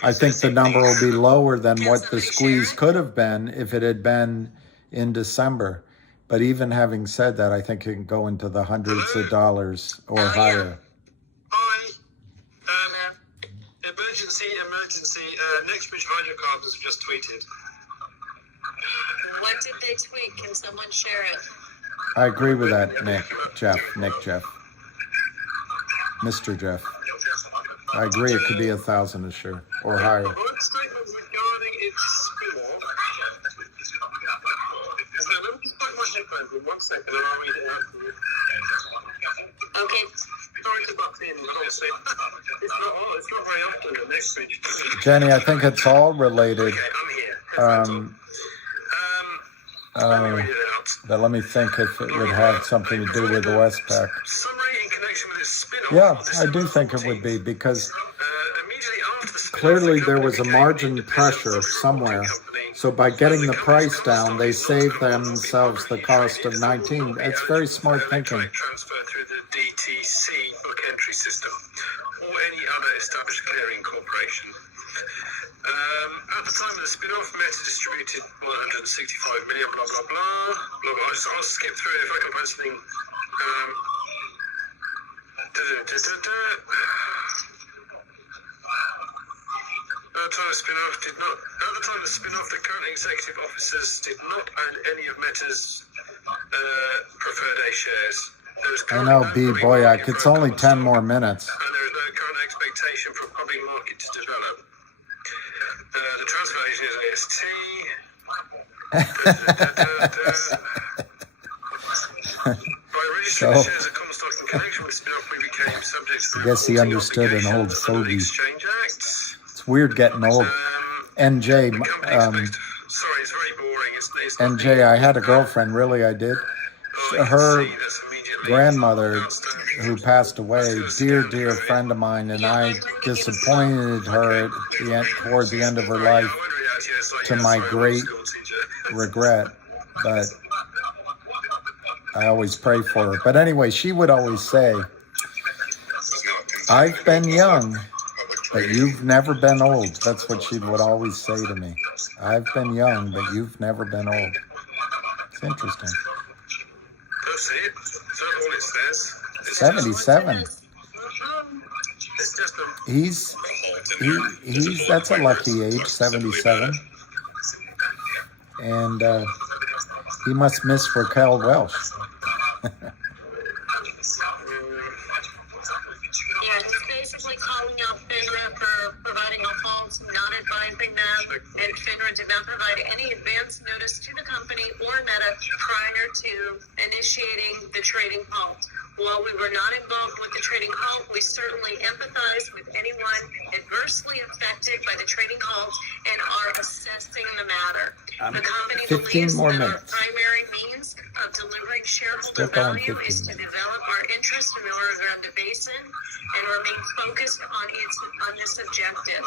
I think the number will be lower than what the squeeze could have been if it had been in December. But even having said that, I think it can go into the hundreds of dollars or higher. Hi. Emergency. NextBridge hydrocarbons have just tweeted. What did they tweet? Can someone share it? I agree with that, Jeff. Mr. Jeff. I agree, it could be 1,000 a share or higher. One statement regarding its spin-off. So let me just put my headphones in 1 second and I'll read it out for you. Okay. Sorry to butt in, but obviously it's not very often that NextBridge. Jenny, I think it's all related. Okay, I'm here. Let me read it out. But let me think if it would have something to do with the Westpac. Summary in connection with its spin-off. Yeah, I do think it would be, because Immediately after the spin-off, clearly the there company was a became margin independent pressure from the somewhere. holding company. So by getting the price down, they saved themselves the cost of 19. That's very smart thinking. Electronic transfer through the DTC book entry system or any other established clearing corporation. At the time of the spin-off, Meta distributed 165 million, blah, blah, blah, blah, blah. I'll skip through it if I can find something. At the time of the spin-off, the current executive officers did not own any of Meta's preferred A shares. There is I currently know, no B. public Boyak, market it's for a only common 10 stock, more minutes. and there is no current expectation for a public market to develop. The transfer agent is AST. By registering the shares of common stock in connection with spin-off, we became subject to I guess he understood an old obligations under the fogey. Exchange Act. It's weird getting old. NJ, The company sorry, it's very boring. It's not NJ, I had a girlfriend, really, I did. you can Her see that's immediately grandmother, outstanding. who passed away, dear friend of mine, and I disappointed her at the end, toward the end of her life, to my great regret. But I always pray for her. But anyway, she would always say, I've been young, but you've never been old. That's what she would always say to me. I've been young, but you've never been old. It's interesting. That's it. Is that all it says? It's 77. It's just a He's that's a lucky age, 77. And he must miss Raquel Welch. Yeah, he's basically calling out FINRA for providing a false, not advising them, and FINRA did not provide any advance notice to the company or Meta prior to initiating the trading halt. While we were not involved with the trading halt, we certainly empathize with anyone adversely affected by the trading halt and are assessing the matter. The company 15 believes more that minutes. our primary means of delivering shareholder Still going value 15 is to develop our interest in the Rio Grande Basin and remain focused on this objective.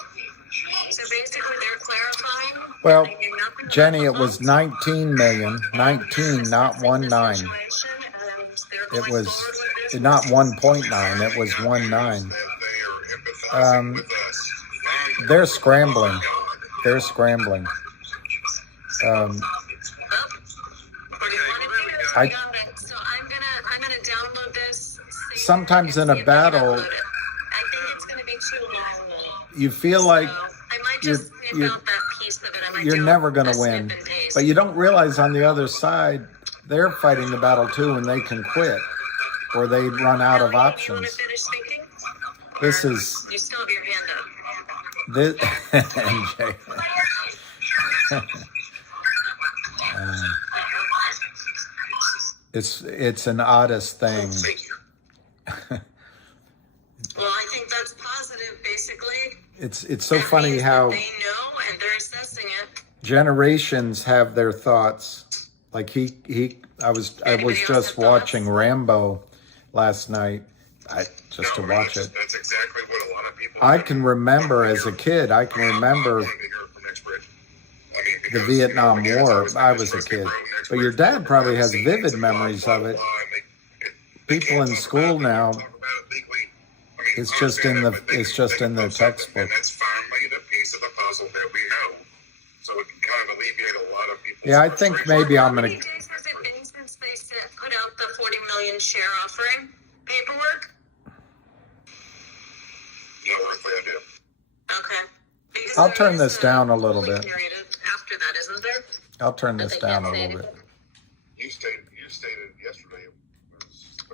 So basically, they're clarifying. Well, that they do nothing Jenny, it about was the 19 million, 19, not 19. situation, and they're It going was forward with this. not 1.9, it was 19. They're scrambling. They're scrambling. They want to do this, I- we got it. So I'm gonna download this. see Sometimes it, in and a see if I can battle, upload it. I think it's gonna be too long. You feel like So I might you're- just snip you're- out that piece of it. I might you're do never a going to snip win. and paste. But you don't realize on the other side, they're fighting the battle too, and they can quit or they run out of Ellie, you want options. to finish thinking? This Or is you still have your hand up. this. NJ. It's an oddest thing. Well, I think that's positive. Basically, It's so that funny means how that they know and they're assessing it. generations have their thoughts. Like I was Anybody else just have thoughts? watching Rambo last night, just to No, watch that's, it. That's exactly what a lot of people. I can remember as a kid, I can remember the Vietnam War. I was a kid. But your dad probably has vivid memories of it. People in school now, it's just in the textbook. That's finally the piece of the puzzle that we have. So it can kind of alleviate a lot of people's Yeah, I think maybe I'm How gonna. many days has it been since they put out the 40 million share offering paperwork? No earthly idea. Okay. Because I'll there turn is this down a little cooling bit. period after that, isn't there? I'll turn this down a little bit. You stated yesterday.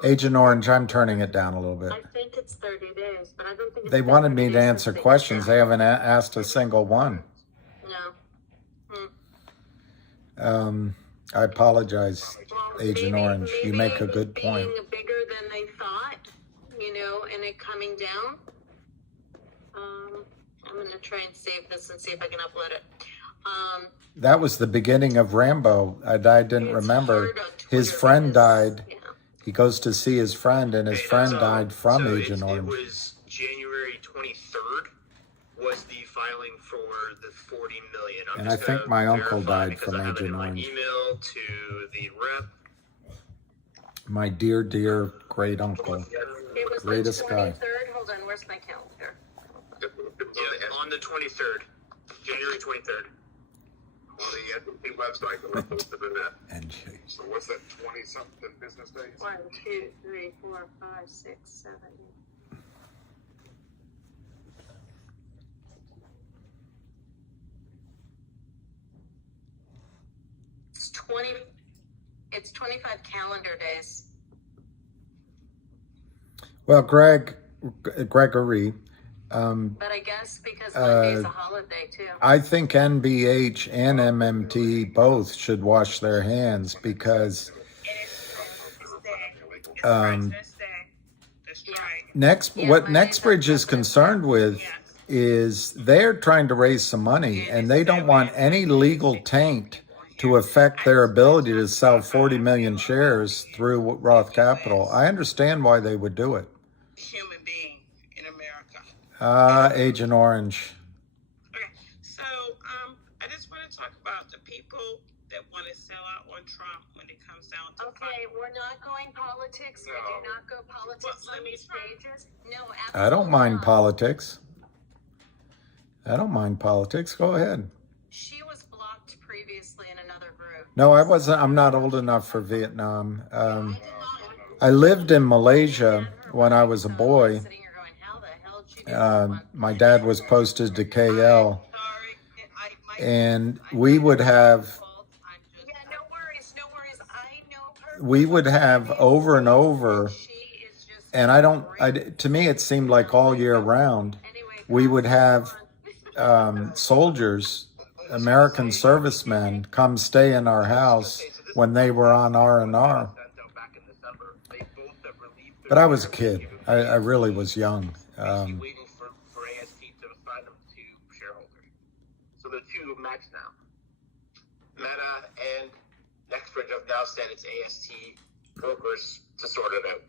Agent Orange, I'm turning it down a little bit. I think it's 30 days, but I don't think it's They been wanted 30 me to days answer since they questions. did They haven't asked a single one. that. I apologize, Well, Agent Orange. You make a good it point. being bigger than they thought, you know, and it coming down. I'm gonna try and save this and see if I can upload it. That was the beginning of Rambo. I didn't It's remember. hard on His Twitter friend because, died. yeah. He goes to see his friend, and his friend died from so Agent it Orange. was January 23rd was the filing for the 40 million. I'm And just I think gonna my uncle verify died because from I have it in Agent my Orange. email to the rep. My dear, dear great uncle. It was Greatest the guy. 23rd. Hold on, where's my calendar? Yeah, on the 23rd, January 23rd. On the FTP website, they're posted in that. And So what's that, 20-something business days? 1, 2, 3, 4, 5, 6, 7. It's 20. It's 25 calendar days. well, Gregory, But I guess because Monday's a holiday too. I think NBH and MMT both should wash their hands because what Nextbridge is concerned with is they're trying to raise some money, and they don't want any legal taint to affect their ability to sell 40 million shares through Roth Capital. I understand why they would do it. Human being in America. Agent Orange. Okay, so I just want to talk about the people that want to sell out on Trump when it comes down to Okay, we're not going politics. We do not go politics Well, on let me these try. stages. No, I don't absolutely mind not. politics. I don't mind politics. Go ahead. She was blocked previously in another group. No, I wasn't. I'm not old enough for Vietnam. I lived in Malaysia when I was a boy. Sitting here going, how the hell did she do that one? My dad was posted to KL, Sorry, and we would have Yeah, no worries, no worries. I know her. we would have over and over, She is just and to me it seemed like all year round, anyway. we would have soldiers, American servicemen, come stay in our house when they were on R&R. But I was a kid. I really was young. Waiting for AST to assign them to shareholders. So the two max now. Meta and Nextbridge have now said it's AST brokers to sort it out.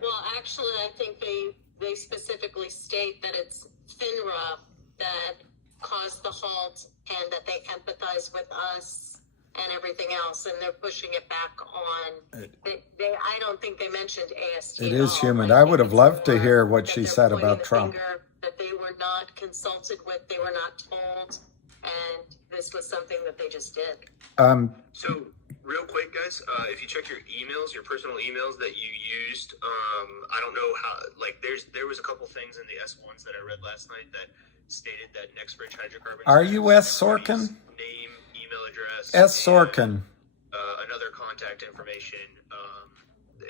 Well, actually, I think they specifically state that it's FINRA that caused the halt and that they empathize with us and everything else, and they're pushing it back on. I don't think they mentioned AST. It at is all. humid. I I think would have it's loved to more hear what that she they're said pointing about the Trump. finger that they were not consulted with, they were not told, and this was something that they just did. So, real quick, guys, if you check your emails, your personal emails that you used, I don't know how, like, there was a couple things in the S1s that I read last night that stated that Nextbridge Hydrocarbons. Are you S. Sorkin? Name, email address. S. Sorkin. Another contact information.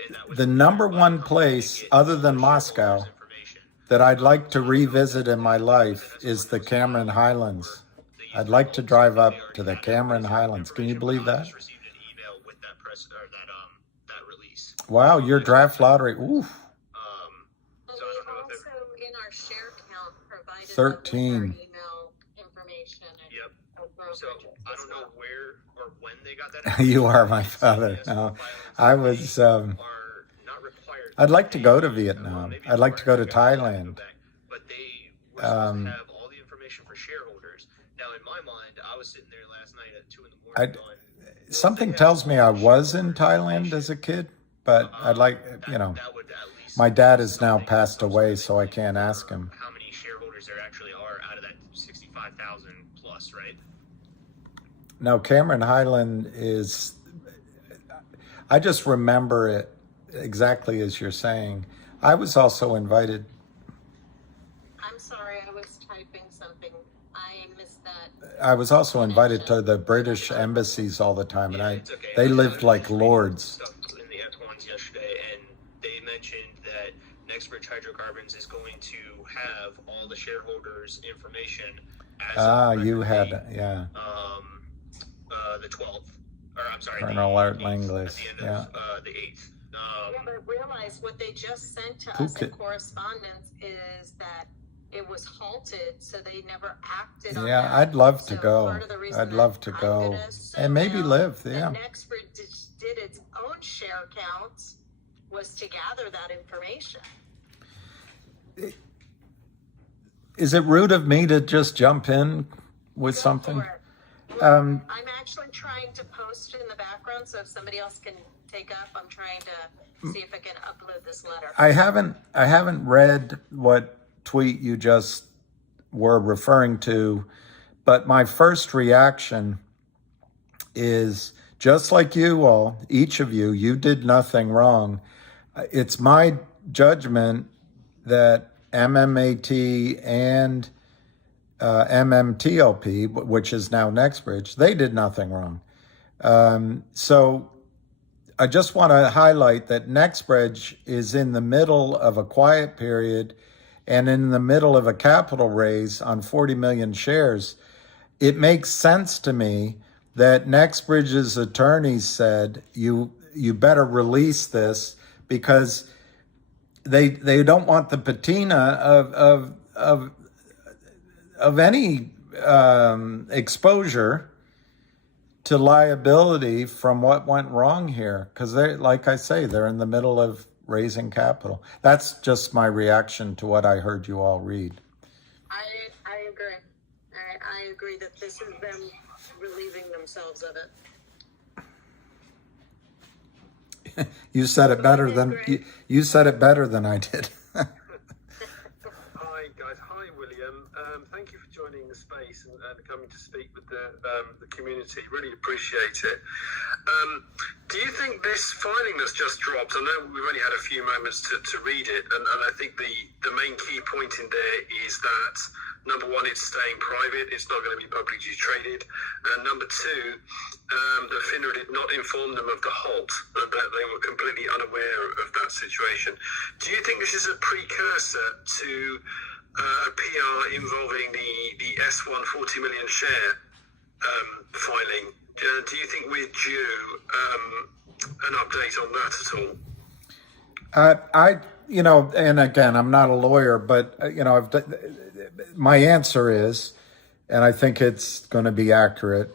And that was The number one place other than Moscow that I'd like to revisit in my life is the Cameron Highlands. I'd like to drive up to the Cameron Highlands. Can you believe that? Just received an email with that press or that release. Wow, your draft lottery. Oof. But So I don't we know if also, in our share count, provided 13. them with their email information. And Yep. brokerages So I as don't know well. where or when they got that. You are my father. No, I was. Are not required I'd like to go to Maybe Vietnam. it's I'd like to go to required. I gotta go Thailand. back. But they were supposed to have all the information for shareholders. Now, in my mind, I was sitting there last night at 2 in the morning going, Something tells me I was in Thailand as a kid, but I'd like, you know, that would at least my dad has now passed away, so I can't ask him. how many shareholders there actually are out of that 65,000 plus, right? No, Cameron Highland is, I just remember it exactly as you're saying. I was also invited. I'm sorry, I was typing something. I missed that. I was also invited to the British embassies all the time, and It's okay. they I lived was like just reading lords. stuff in the F1s yesterday, and they mentioned that Nextbridge Hydrocarbons is going to have all the shareholders' information as of You record had, date, yeah, the 12th, or I'm sorry, Colonel the Art 8th, Langlis, at the end yeah. of the 8th. Yeah, but realize what they just sent to us in Phuket. correspondence is that it was halted, so they never acted on Yeah, that. I'd love to So go. part of the reason I'd that love to I'm go. gonna sue And maybe them live, that yeah. Nextbridge did its own share count was to gather that information. Is it rude of me to just jump in with Go something? for it. Well, Um, I'm actually trying to post in the background, so if somebody else can take up, I'm trying to see if I can upload this letter. I haven't read what tweet you just were referring to, but my first reaction is just like you all, each of you, you did nothing wrong. It's my judgment that MMAT and MMTLP, which is now Nextbridge, they did nothing wrong. So I just want to highlight that Nextbridge is in the middle of a quiet period and in the middle of a capital raise on 40 million shares. It makes sense to me that Nextbridge's attorneys said, you better release this because they don't want the patina of any exposure to liability from what went wrong here, because they, like I say, they're in the middle of raising capital. That's just my reaction to what I heard you all read. I agree. I agree that this is them relieving themselves of it. You said it better than you said it better than I did. Hi guys, hi William. Thank you for joining the space and coming to speak with the community. Really appreciate it. Do you think this filing that's just dropped? I know we've only had a few moments to read it, and I think the main key point in there is that number one, it's staying private. It's not going to be publicly traded. And number two, the FINRA did not inform them of the halt, that they were completely unaware of that situation. Do you think this is a precursor to a PR involving the S1 40 million share filing? Do you think we're due an update on that at all? And again, I'm not a lawyer, but my answer is, and I think it's going to be accurate,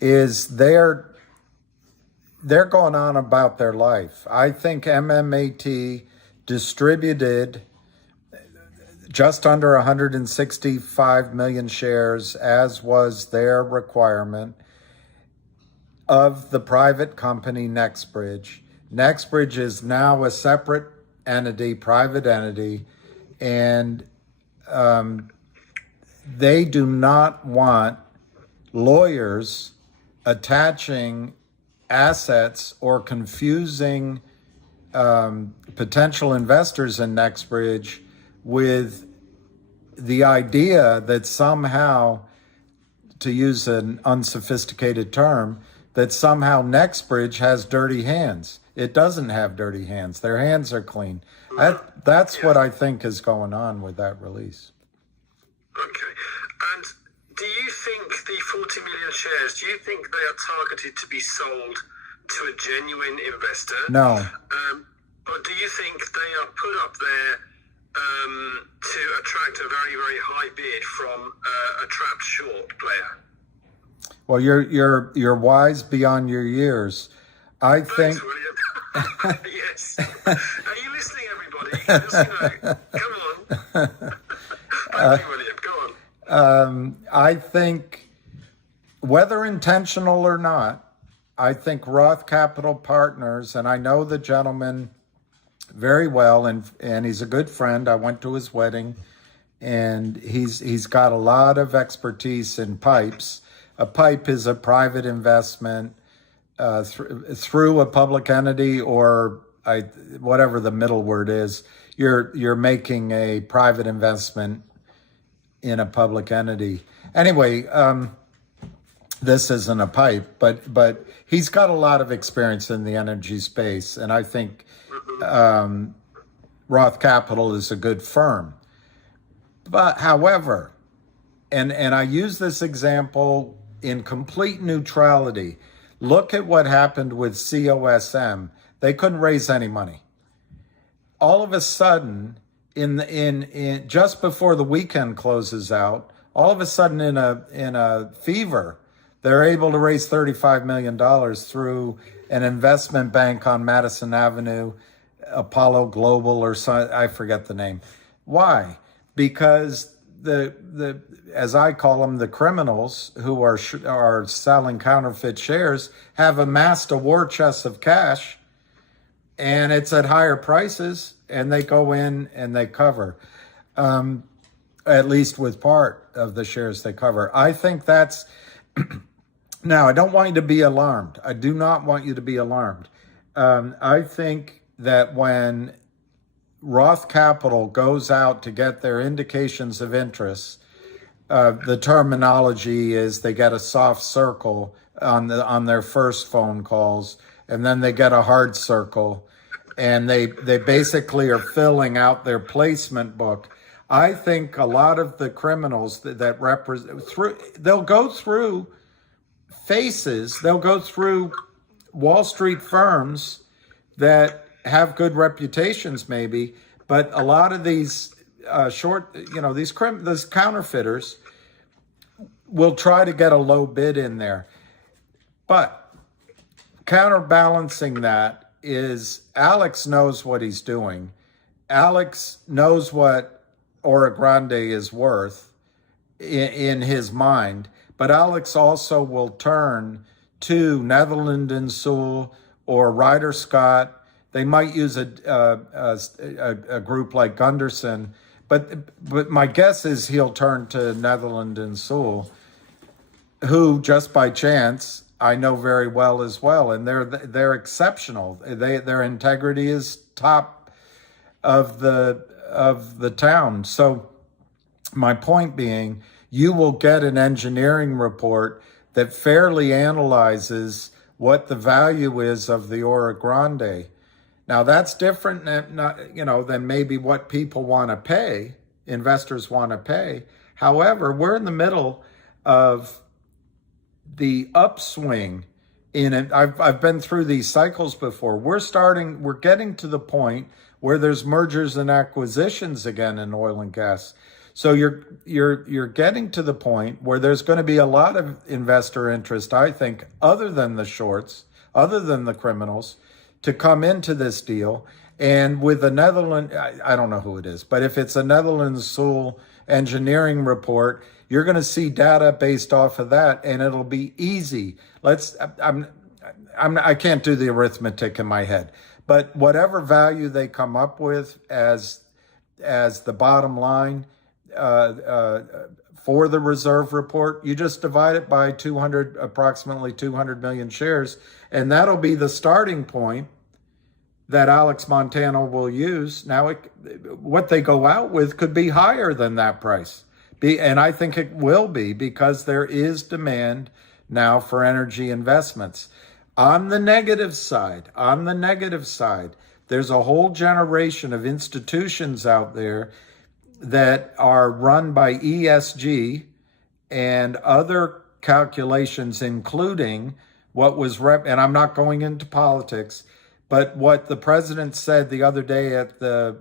is they're going on about their life. I think MMAT distributed just under 165 million shares, as was their requirement, of the private company Nextbridge. Nextbridge is now a separate entity, private entity, and they do not want lawyers attaching assets or confusing potential investors in Nextbridge with the idea that somehow, to use an unsophisticated term, that somehow Nextbridge has dirty hands. It doesn't have dirty hands. Their hands are clean. That's what I think is going on with that release. Okay. And do you think the 40 million shares, do you think they are targeted to be sold to a genuine investor? No. Or do you think they are put up there to attract a very, very high bid from a trapped short player? Well, you're wise beyond your years. I think. Thanks, William. Yes. Are you listening, everybody. Just, come on. Thank you, William. Go on. I think, whether intentional or not, I think Roth Capital Partners, and I know the gentleman very well, and he's a good friend. I went to his wedding, and he's got a lot of expertise in pipes. A pipe is a private investment through a public entity, or whatever the middle word is. You're making a private investment in a public entity. Anyway, this isn't a pipe, but he's got a lot of experience in the energy space, and I think Roth Capital is a good firm. But however, and I use this example in complete neutrality. Look at what happened with COSM. They couldn't raise any money. All of a sudden, in just before the weekend closes out, all of a sudden in a fever, they're able to raise $35 million through an investment bank on Madison Avenue, Apollo Global, or I forget the name. Why? Because the as I call them, the criminals who are selling counterfeit shares have amassed a war chest of cash, and it's at higher prices, and they go in and they cover, at least with part of the shares they cover. I think that's, now I don't want you to be alarmed. I do not want you to be alarmed. I think that when Roth Capital goes out to get their indications of interest, the terminology is they get a soft circle on their first phone calls, and then they get a hard circle, and they basically are filling out their placement book. I think a lot of the criminals that represent, they'll go through faces, they'll go through Wall Street firms that have good reputations maybe, but a lot of these these counterfeiters will try to get a low bid in there. But counterbalancing that is Alex knows what he's doing. Alex knows what Ora Grande is worth in his mind, but Alex also will turn to Netherland and Sewell or Ryder Scott. They might use a group like Gunderson, but my guess is he'll turn to Netherland and Sewell, who just by chance I know very well as well, and they're exceptional. Their integrity is top of the town. So my point being, you will get an engineering report that fairly analyzes what the value is of the Ora Grande. Now that's different than maybe what people want to pay, investors want to pay. However, we're in the middle of the upswing in it. I've been through these cycles before. We're getting to the point where there's mergers and acquisitions again in oil and gas. So you're getting to the point where there's going to be a lot of investor interest, I think, other than the shorts, other than the criminals, to come into this deal. And with the Netherlands, I don't know who it is, but if it's a Netherlands Sewell engineering report, you're going to see data based off of that, and it'll be easy. I can't do the arithmetic in my head, but whatever value they come up with as the bottom line for the reserve report, you just divide it by approximately 200 million shares, and that'll be the starting point that Alex Montano will use. Now, what they go out with could be higher than that price. And I think it will be, because there is demand now for energy investments. On the negative side, there's a whole generation of institutions out there that are run by ESG and other calculations, including what was and I'm not going into politics, but what the president said the other day at the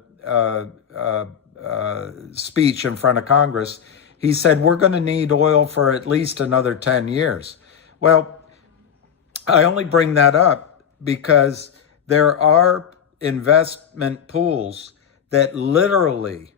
speech in front of Congress. He said, we're going to need oil for at least another 10 years. Well, I only bring that up because there are investment pools that literally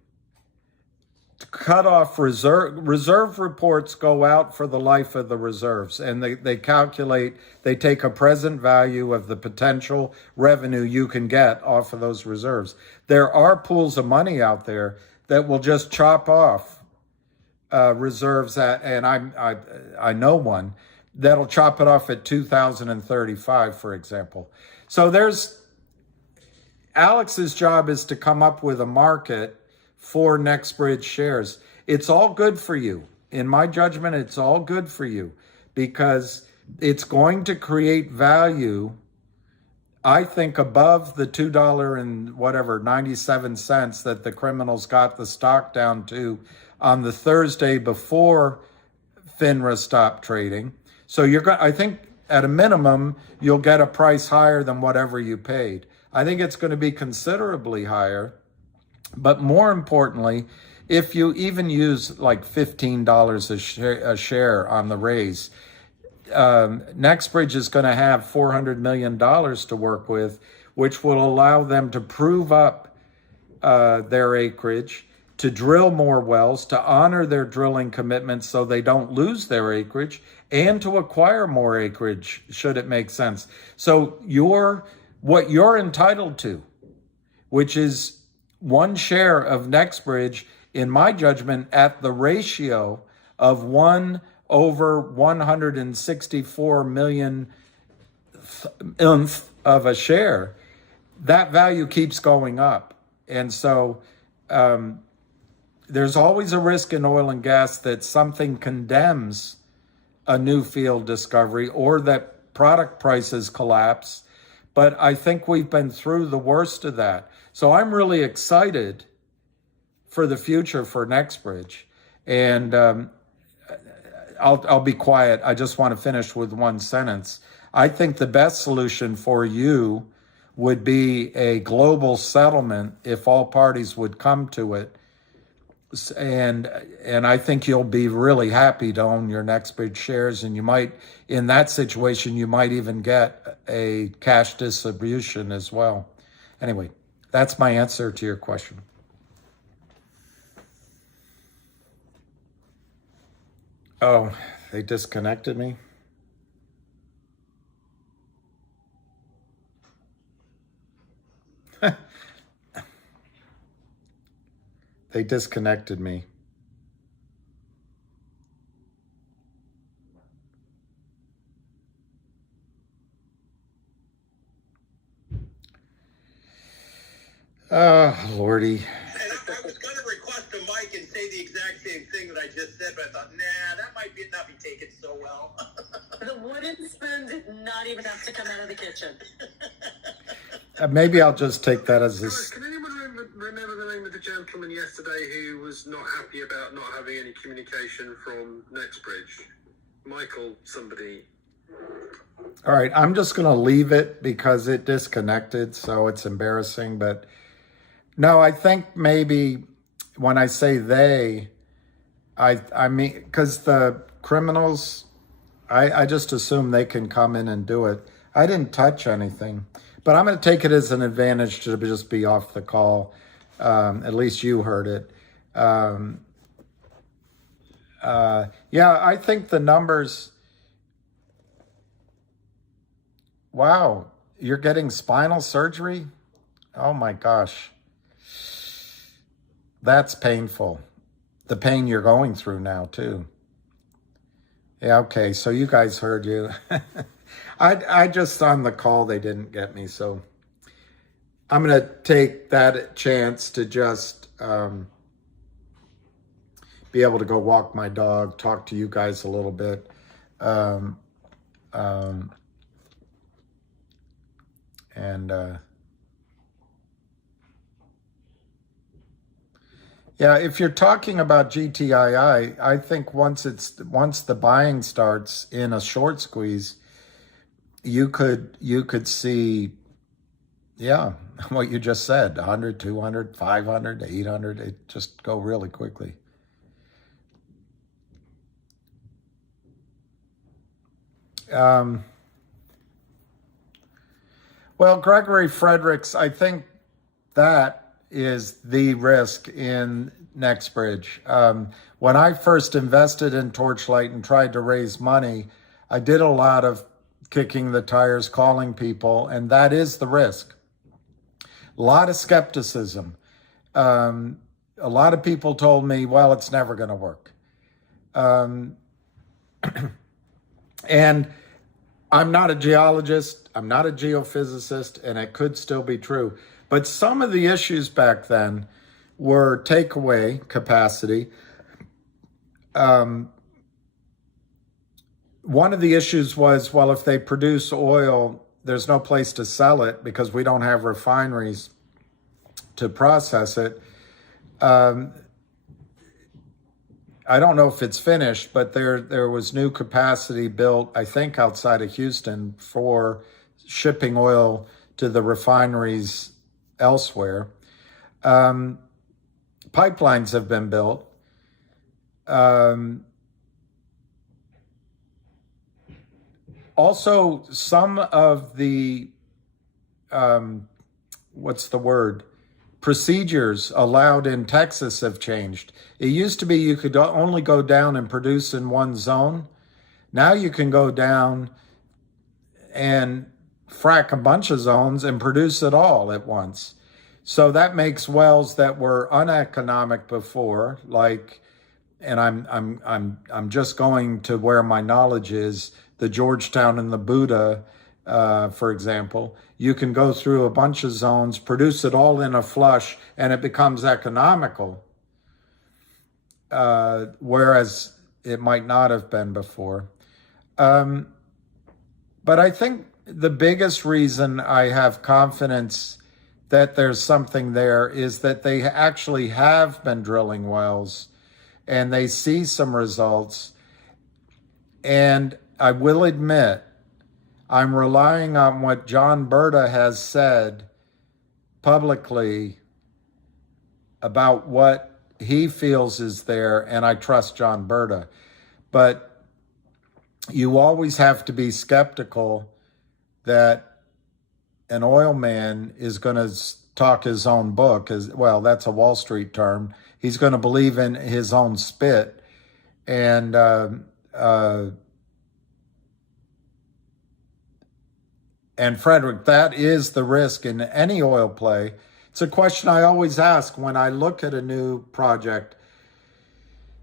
cut off reserve reports go out for the life of the reserves, and they calculate, they take a present value of the potential revenue you can get off of those reserves. There are pools of money out there that will just chop off reserves and I know one that'll chop it off at 2035, for example. So Alex's job is to come up with a market for NextBridge shares. It's all good for you. In my judgment, it's all good for you because it's going to create value, I think, above the $2.97 that the criminals got the stock down to on the Thursday before FINRA stopped trading. So I think at a minimum, you'll get a price higher than whatever you paid. I think it's going to be considerably higher. But more importantly, if you even use like $15 a share on the raise, NextBridge is going to have $400 million to work with, which will allow them to prove up their acreage, to drill more wells, to honor their drilling commitments so they don't lose their acreage, and to acquire more acreage should it make sense. So what you're entitled to, which is one share of NextBridge, in my judgment, at the ratio of 1 over 164 million of a share, that value keeps going up. And so there's always a risk in oil and gas that something condemns a new field discovery or that product prices collapse. But I think we've been through the worst of that. So I'm really excited for the future for NextBridge. And I'll be quiet. I just want to finish with one sentence. I think the best solution for you would be a global settlement if all parties would come to it. And I think you'll be really happy to own your NextBridge shares. And you might, in that situation, you might even get a cash distribution as well. Anyway, that's my answer to your question. Oh, they disconnected me? They disconnected me. Oh, Lordy. And I was going to request a mic and say the exact same thing that I just said, but I thought, nah, that might not be taken so well. The wooden spoon did not even have to come out of the kitchen. Maybe I'll just take that as this. Can anyone remember the name of the gentleman yesterday who was not happy about not having any communication from NextBridge? Michael somebody. All right, I'm just going to leave it because it disconnected, so it's embarrassing. But no, I think maybe when I say they, I mean, because the criminals, I just assume they can come in and do it. I didn't touch anything. But I'm going to take it as an advantage to just be off the call. At least you heard it. Yeah, I think the numbers... Wow, you're getting spinal surgery? Oh my gosh. That's painful. The pain you're going through now, too. Yeah, okay, so you guys heard you. I just, on the call, they didn't get me, so I'm going to take that chance to just be able to go walk my dog, talk to you guys a little bit. Yeah, if you're talking about GTII, I think once the buying starts in a short squeeze, you could see, yeah, what you just said, 100, 200, 500, 800, it just go really quickly. Well, Gregory Fredericks, I think that is the risk in NextBridge. When I first invested in Torchlight and tried to raise money, I did a lot of kicking the tires, calling people, and that is the risk. A lot of skepticism. A lot of people told me, well, it's never going to work. And I'm not a geologist, I'm not a geophysicist, and it could still be true. But some of the issues back then were takeaway capacity. One of the issues was, well, if they produce oil, there's no place to sell it because we don't have refineries to process it. I don't know if it's finished, but there was new capacity built, I think, outside of Houston for shipping oil to the refineries elsewhere. Pipelines have been built. Also, some of the, procedures allowed in Texas have changed. It used to be you could only go down and produce in one zone. Now you can go down and frack a bunch of zones and produce it all at once. So that makes wells that were uneconomic before, like, and I'm just going to where my knowledge is, the Georgetown and the Buddha, for example. You can go through a bunch of zones, produce it all in a flush, and it becomes economical, whereas it might not have been before. But I think the biggest reason I have confidence that there's something there is that they actually have been drilling wells and they see some results. And I will admit, I'm relying on what John Berta has said publicly about what he feels is there, and I trust John Berta. But you always have to be skeptical that an oil man is going to talk his own book. Well, that's a Wall Street term. He's going to believe in his own spit. And Frederick, that is the risk in any oil play. It's a question I always ask when I look at a new project.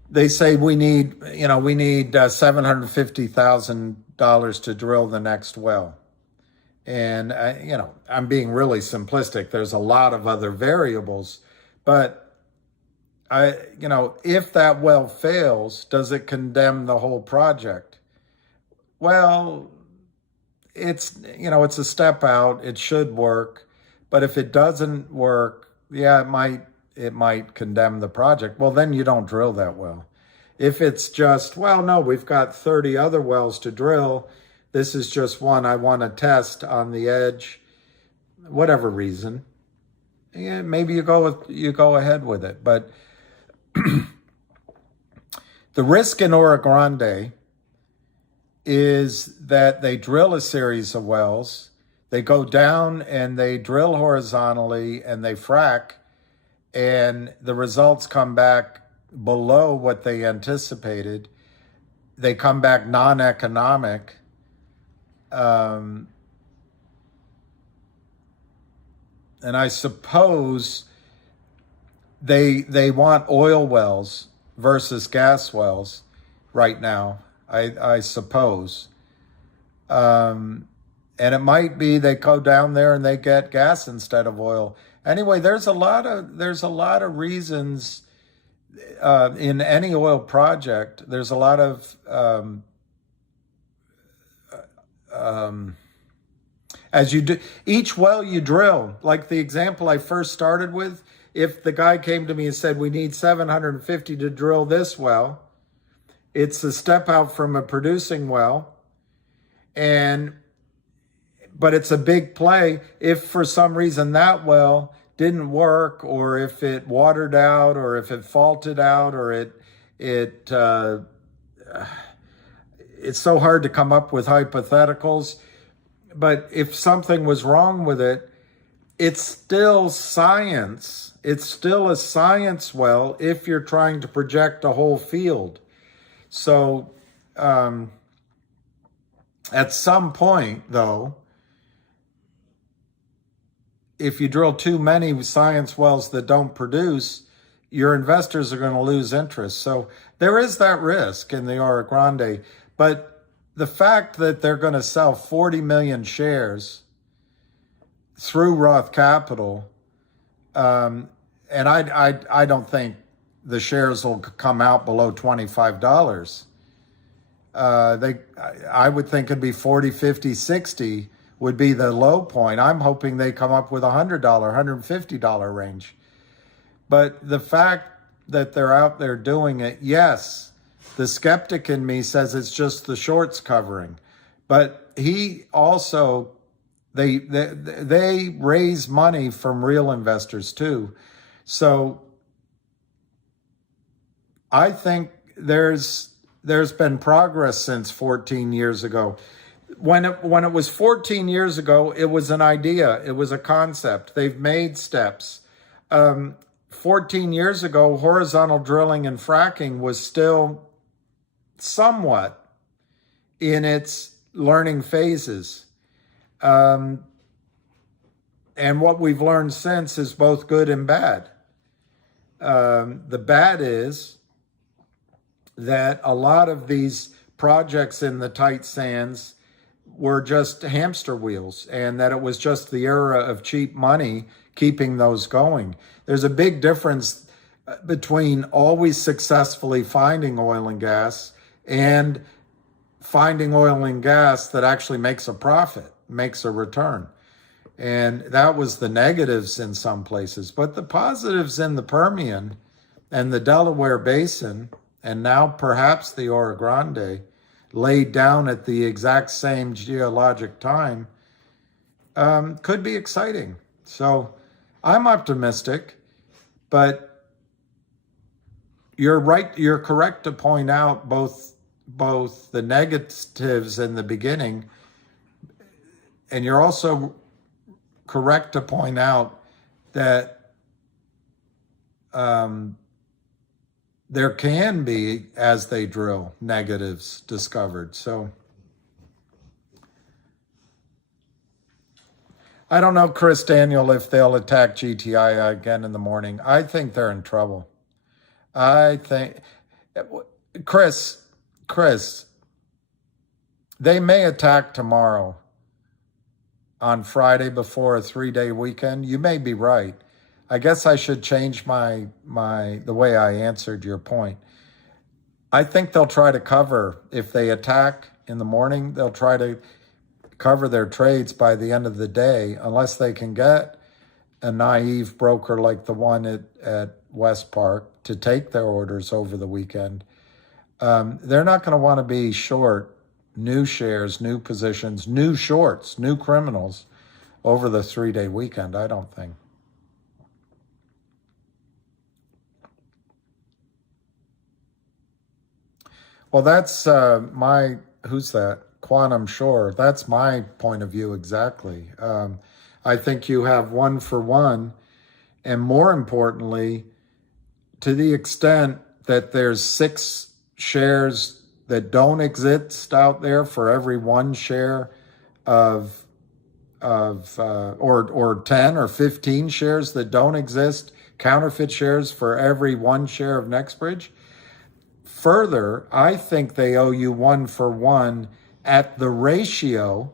They say we need $750,000 to drill the next well. And, I'm being really simplistic. There's a lot of other variables, but if that well fails, does it condemn the whole project? Well, it's a step out. It should work. But if it doesn't work, yeah, it might condemn the project. Well, then you don't drill that well. If it's just, well, no, we've got 30 other wells to drill. This is just one I want to test on the edge, whatever reason. Yeah, maybe you go ahead with it. But the risk in Oro Grande is that they drill a series of wells, they go down and they drill horizontally and they frack, and the results come back below what they anticipated. They come back non-economic. And I suppose they want oil wells versus gas wells right now, I suppose. And it might be they go down there and they get gas instead of oil. Anyway, there's a lot of reasons in any oil project. There's a lot of as you do each well you drill, like the example I first started with, if the guy came to me and said, we need 750 to drill this well, it's a step out from a producing well, but it's a big play. If for some reason that well didn't work, or if it watered out, or if it faulted out, or it's so hard to come up with hypotheticals. but if something was wrong with it, it's still science. It's still a science well if you're trying to project a whole field. So at some point, though, if you drill too many science wells that don't produce, your investors are going to lose interest. So there is that risk in the Oro Grande. But the fact that they're going to sell 40 million shares through Roth Capital, and I don't think the shares will come out below $25. I would think it'd be 40, 50, 60 would be the low point. I'm hoping they come up with $100, $150 range. But the fact that they're out there doing it, yes, the skeptic in me says it's just the shorts covering. But he also, they raise money from real investors too. So I think there's been progress since 14 years ago. When it was 14 years ago, it was an idea. It was a concept. They've made steps. 14 years ago, horizontal drilling and fracking was still somewhat in its learning phases. And what we've learned since is both good and bad. The bad is that a lot of these projects in the tight sands were just hamster wheels, and that it was just the era of cheap money keeping those going. There's a big difference between always successfully finding oil and gas and finding oil and gas that actually makes a profit, makes a return. And that was the negatives in some places. But the positives in the Permian and the Delaware Basin, and now perhaps the Oro Grande, laid down at the exact same geologic time, could be exciting. So I'm optimistic, but you're right. You're correct to point out both the negatives in the beginning, and you're also correct to point out that there can be, as they drill, negatives discovered. So I don't know, Chris Daniel, if they'll attack GTI again in the morning. I think they're in trouble. I think, Chris, they may attack tomorrow on Friday before a 3-day weekend. You may be right. I guess I should change the way I answered your point. I think they'll try to cover. If they attack in the morning, they'll try to cover their trades by the end of the day, unless they can get a naive broker like the one at West Park to take their orders over the weekend. They're not going to want to be short new shares, new positions, new shorts, new criminals over the 3-day weekend, I don't think. Well, that's who's that? Quantum Shore. That's my point of view exactly. I think you have one for one, and more importantly, to the extent that there's 6 shares that don't exist out there for every 1 share or 10 or 15 shares that don't exist, counterfeit shares for every 1 share of NextBridge. Further, I think they owe you 1 for 1 at the ratio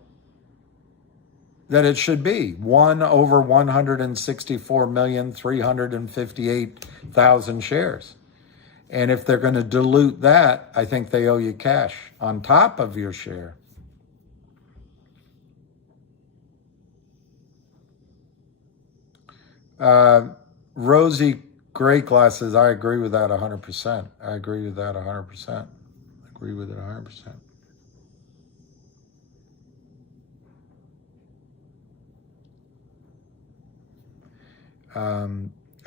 that it should be, 1 over 164,358,000 shares. And if they're going to dilute that, I think they owe you cash on top of your share. Rosie Gray glasses, I agree with that 100%. I agree with that 100%. Agree with it 100%.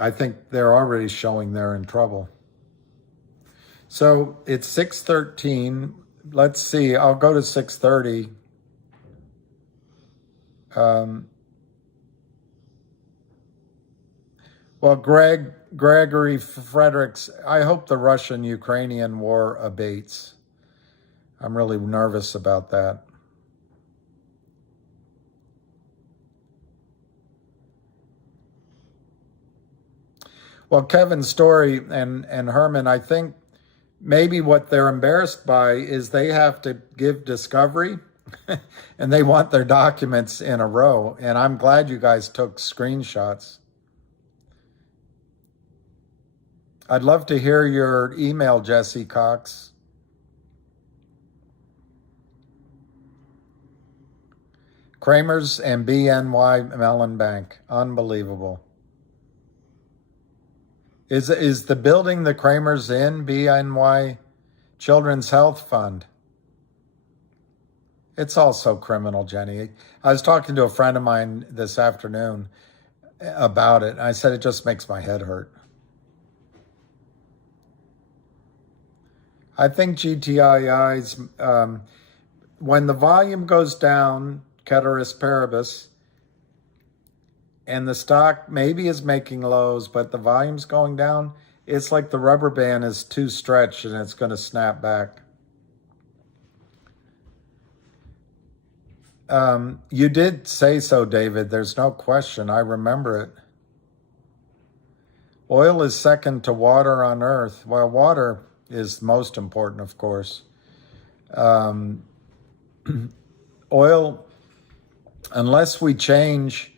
I think they're already showing they're in trouble. So it's 6:13. Let's see. I'll go to 6:30. Well, Gregory Fredericks, I hope the Russian-Ukrainian war abates. I'm really nervous about that. Well, Kevin Story and Herman, I think maybe what they're embarrassed by is they have to give discovery and they want their documents in a row. And I'm glad you guys took screenshots. I'd love to hear your email, Jesse Cox. Kramer's and BNY Mellon Bank. Unbelievable. Is the building the Kramer's in BNY Children's Health Fund? It's all so criminal, Jenny. I was talking to a friend of mine this afternoon about it. I said, it just makes my head hurt. I think GTII's, when the volume goes down, ceteris paribus, and the stock maybe is making lows, but the volume's going down, it's like the rubber band is too stretched and it's going to snap back. You did say so, David. There's no question. I remember it. Oil is second to water on Earth. Well, water is most important, of course. Oil, unless we change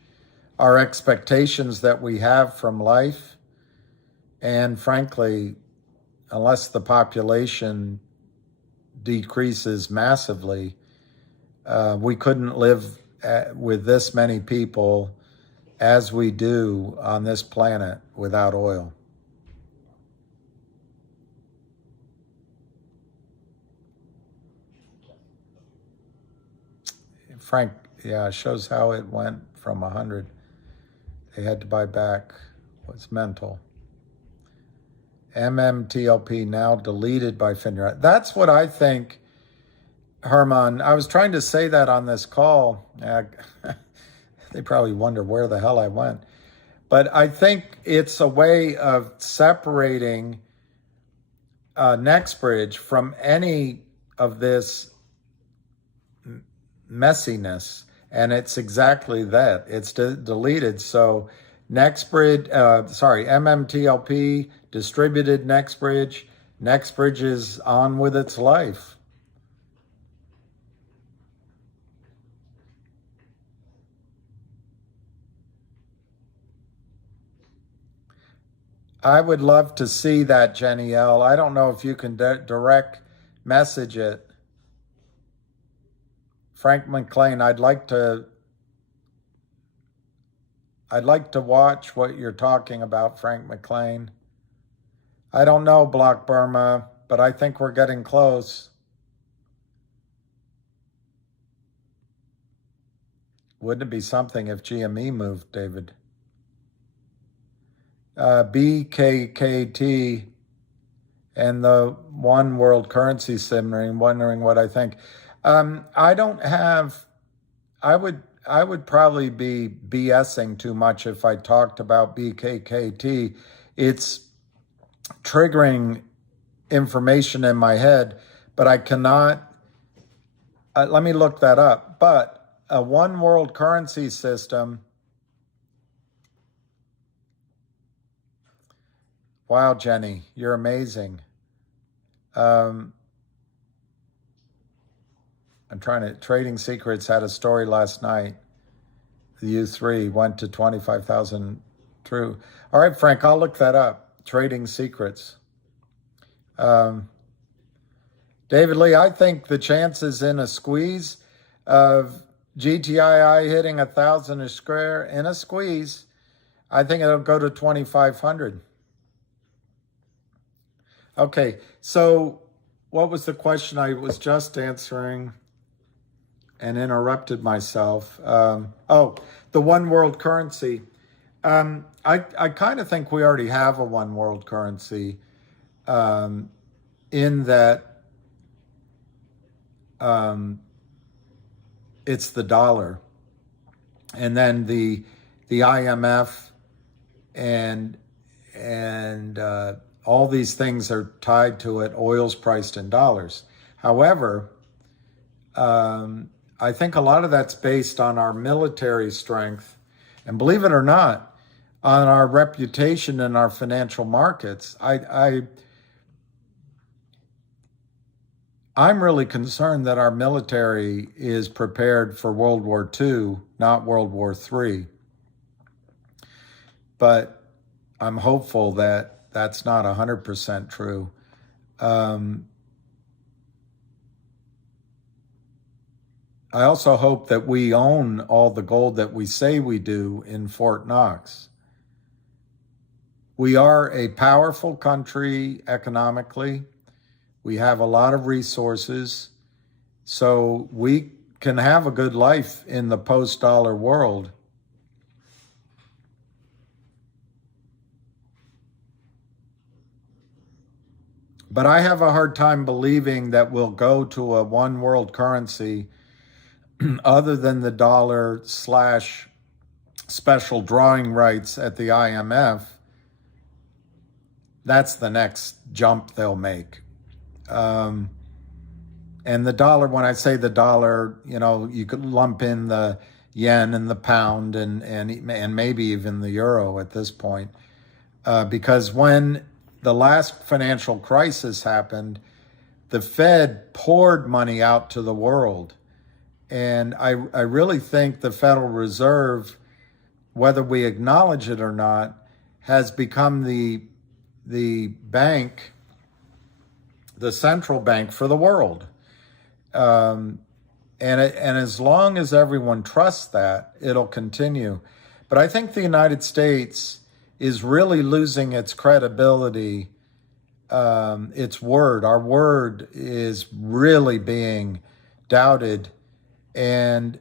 our expectations that we have from life, and frankly, unless the population decreases massively, we couldn't live with this many people as we do on this planet without oil. Frank, yeah, it shows how it went from 100. They had to buy back. What's mental? MMTLP now deleted by FINRA. That's what I think, Herman. I was trying to say that on this call. They probably wonder where the hell I went. But I think it's a way of separating NextBridge from any of this messiness. And it's exactly that. It's deleted. So MMTLP distributed NextBridge. NextBridge is on with its life. I would love to see that, Jenny L. I don't know if you can direct message it. Frank McLean, I'd like to watch what you're talking about, Frank McLean. I don't know, Block Burma, but I think we're getting close. Wouldn't it be something if GME moved, David? BKKT and the One World Currency Simmering, wondering what I think. I would probably be BSing too much if I talked about BKKT. It's triggering information in my head, but I cannot, let me look that up. But a One World Currency System, wow, Jenny, you're amazing. Trading Secrets had a story last night. The U3 went to 25,000 true. All right, Frank, I'll look that up. Trading Secrets. David Lee, I think the chances in a squeeze of GTII hitting 1,000 a square in a squeeze, I think it'll go to 2,500. Okay, so what was the question I was just answering and interrupted myself? The One World Currency. I kind of think we already have a One World Currency in that it's the dollar. and then the IMF and all these things are tied to it. Oil's priced in dollars. However, I think a lot of that's based on our military strength, and believe it or not, on our reputation in our financial markets. I'm really concerned that our military is prepared for World War II, not World War III. But I'm hopeful that that's not 100% true. I also hope that we own all the gold that we say we do in Fort Knox. We are a powerful country economically. We have a lot of resources, so we can have a good life in the post-dollar world. But I have a hard time believing that we'll go to a one world currency other than the dollar / special drawing rights at the IMF. That's the next jump they'll make. And the dollar, when I say the dollar, you could lump in the yen and the pound and maybe even the euro at this point. Because when the last financial crisis happened, the Fed poured money out to the world. And I really think the Federal Reserve, whether we acknowledge it or not, has become the bank, the central bank for the world. And as long as everyone trusts that, it'll continue. But I think the United States is really losing its credibility, its word. Our word is really being doubted. And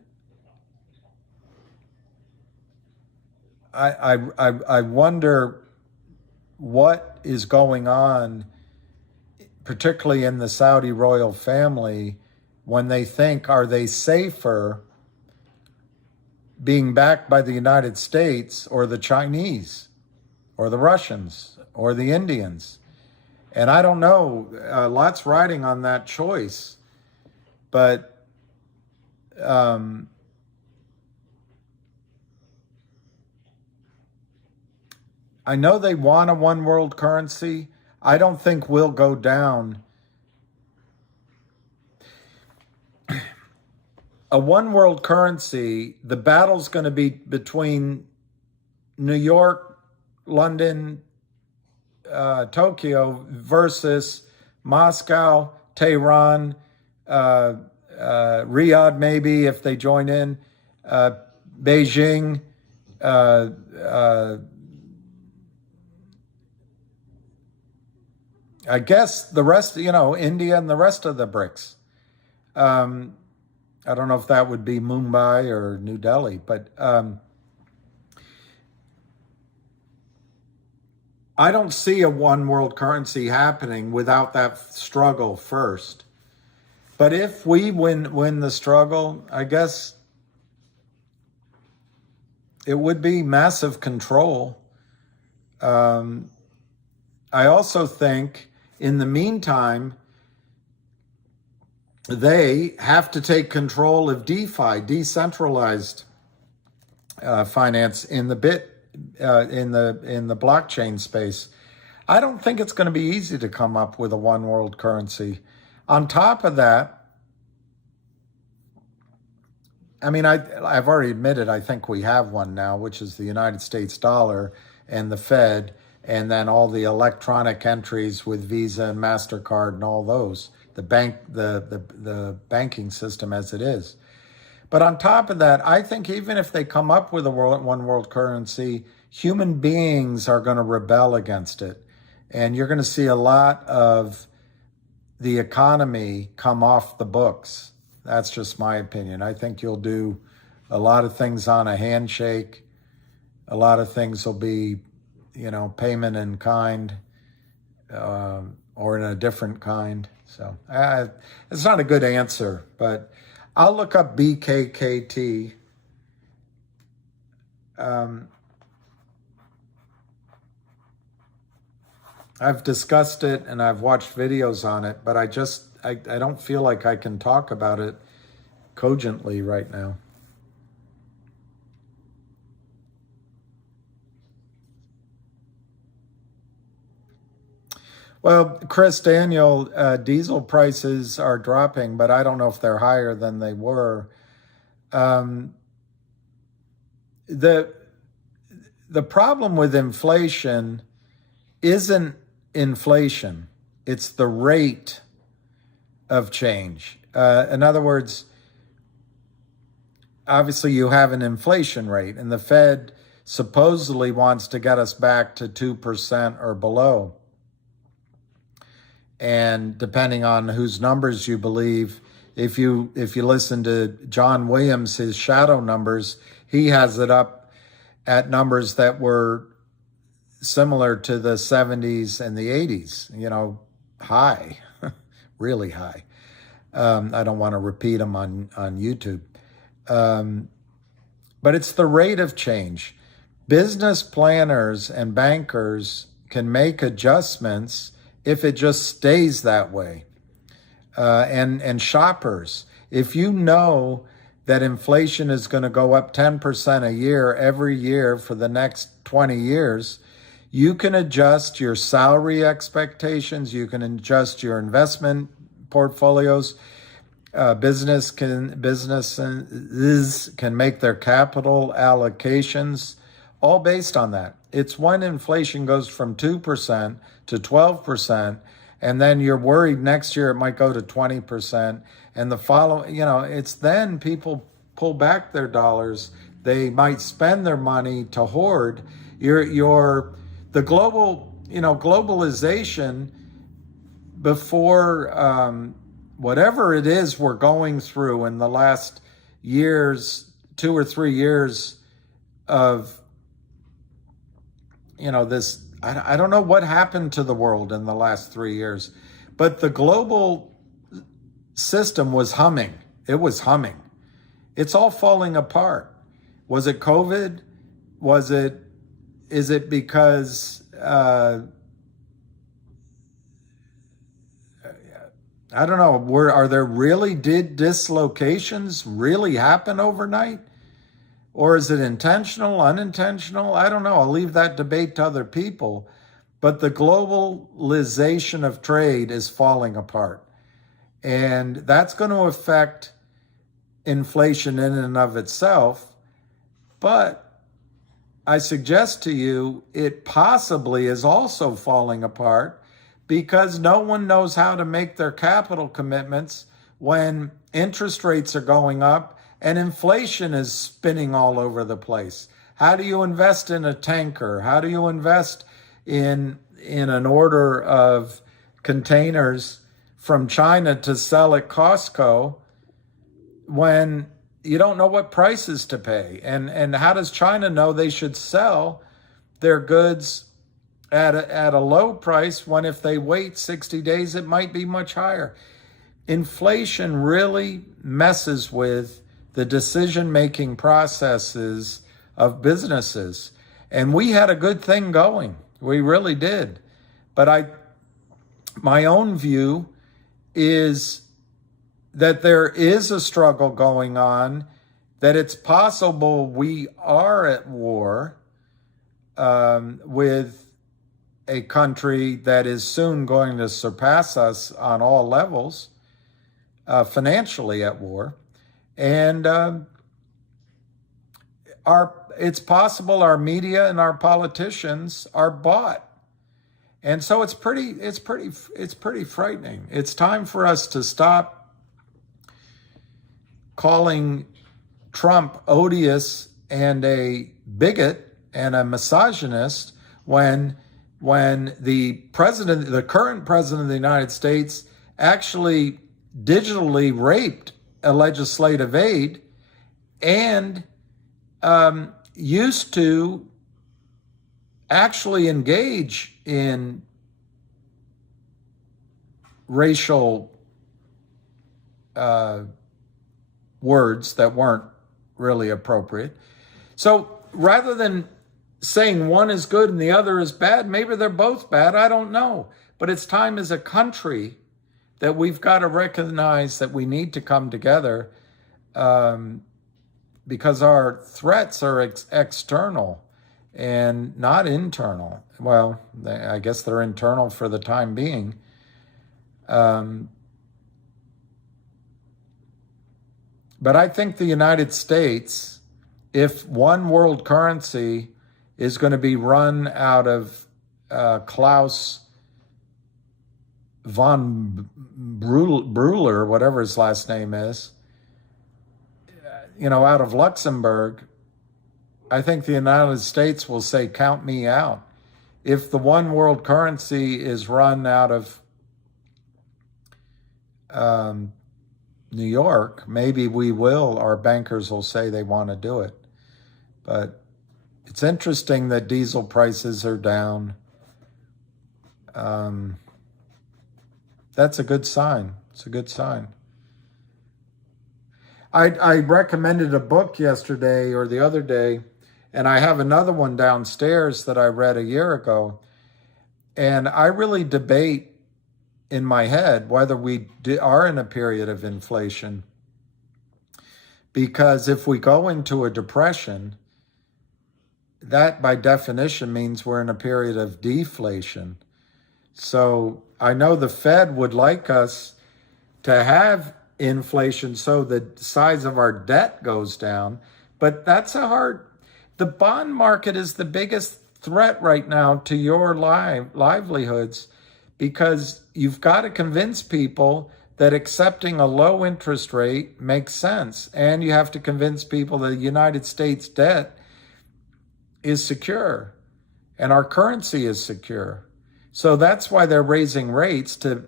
I wonder what is going on, particularly in the Saudi royal family, when they think, are they safer being backed by the United States or the Chinese or the Russians or the Indians? And I don't know, lots riding on that choice. But I know they want a one world currency. I don't think we'll go down. A one world currency, the battle's going to be between New York, London, Tokyo versus Moscow, Tehran, Riyadh, maybe if they join in, Beijing, I guess the rest, India and the rest of the BRICS. I don't know if that would be Mumbai or New Delhi, but I don't see a one world currency happening without that struggle first. But if we win the struggle, I guess it would be massive control. I also think in the meantime, they have to take control of DeFi, decentralized finance in the blockchain space. I don't think it's going to be easy to come up with a one world currency. On top of that, I mean, I've already admitted I think we have one now, which is the United States dollar and the Fed, and then all the electronic entries with Visa and MasterCard and all those, the banking system as it is. But on top of that, I think even if they come up with a one world currency, human beings are going to rebel against it. And you're going to see a lot of the economy come off the books. That's just my opinion. I think you'll do a lot of things on a handshake. A lot of things will be, payment in kind or in a different kind. So it's not a good answer, but I'll look up BKKT I've discussed it and I've watched videos on it, but I don't feel like I can talk about it cogently right now. Well, Chris, Daniel, diesel prices are dropping, but I don't know if they're higher than they were. The problem with inflation isn't inflation, it's the rate of change. In other words, obviously you have an inflation rate, and the Fed supposedly wants to get us back to 2% or below. And depending on whose numbers you believe, if you listen to John Williams, his shadow numbers, he has it up at numbers that were similar to the 70s and the 80s, high, really high. I don't want to repeat them on YouTube. But it's the rate of change. Business planners and bankers can make adjustments if it just stays that way. And shoppers, if you know that inflation is going to go up 10% a year every year for the next 20 years, you can adjust your salary expectations, you can adjust your investment portfolios. Businesses can make their capital allocations all based on that. It's when inflation goes from 2% to 12%, and then you're worried next year it might go to 20%, and the following, it's then people pull back their dollars. They might spend their money to hoard. The globalization before whatever it is we're going through in the last years, 2 or 3 years of, this, I don't know what happened to the world in the last 3 years, but the global system was humming. It was humming. It's all falling apart. Was it COVID? Is it because, I don't know, are there really, did dislocations really happen overnight? Or is it intentional, unintentional? I don't know. I'll leave that debate to other people. But the globalization of trade is falling apart. And that's going to affect inflation in and of itself. But I suggest to you, it possibly is also falling apart because no one knows how to make their capital commitments when interest rates are going up and inflation is spinning all over the place. How do you invest in a tanker? How do you invest in an order of containers from China to sell at Costco when you don't know what prices to pay? And how does China know they should sell their goods at a low price when if they wait 60 days, it might be much higher? Inflation really messes with the decision-making processes of businesses. And we had a good thing going. We really did. But my own view is that there is a struggle going on, that it's possible we are at war with a country that is soon going to surpass us on all levels, financially at war. And it's possible our media and our politicians are bought. And so it's pretty frightening. It's time for us to stop calling Trump odious and a bigot and a misogynist when the current president of the United States actually digitally raped a legislative aide and used to actually engage in racial words that weren't really appropriate. So rather than saying one is good and the other is bad, maybe they're both bad, I don't know. But it's time as a country that we've got to recognize that we need to come together, because our threats are external and not internal. Well, I guess they're internal for the time being. But I think the United States, if one world currency is going to be run out of Klaus von Breuer, whatever his last name is, out of Luxembourg, I think the United States will say, count me out. If the one world currency is run out of New York, maybe our bankers will say they want to do it. But it's interesting that diesel prices are down. That's a good sign. It's a good sign. I recommended a book yesterday or the other day, and I have another one downstairs that I read a year ago. And I really debate in my head whether we are in a period of inflation. Because if we go into a depression, that by definition means we're in a period of deflation. So I know the Fed would like us to have inflation so the size of our debt goes down, but the bond market is the biggest threat right now to your livelihoods, because you've got to convince people that accepting a low interest rate makes sense. And you have to convince people that the United States debt is secure and our currency is secure. So that's why they're raising rates, to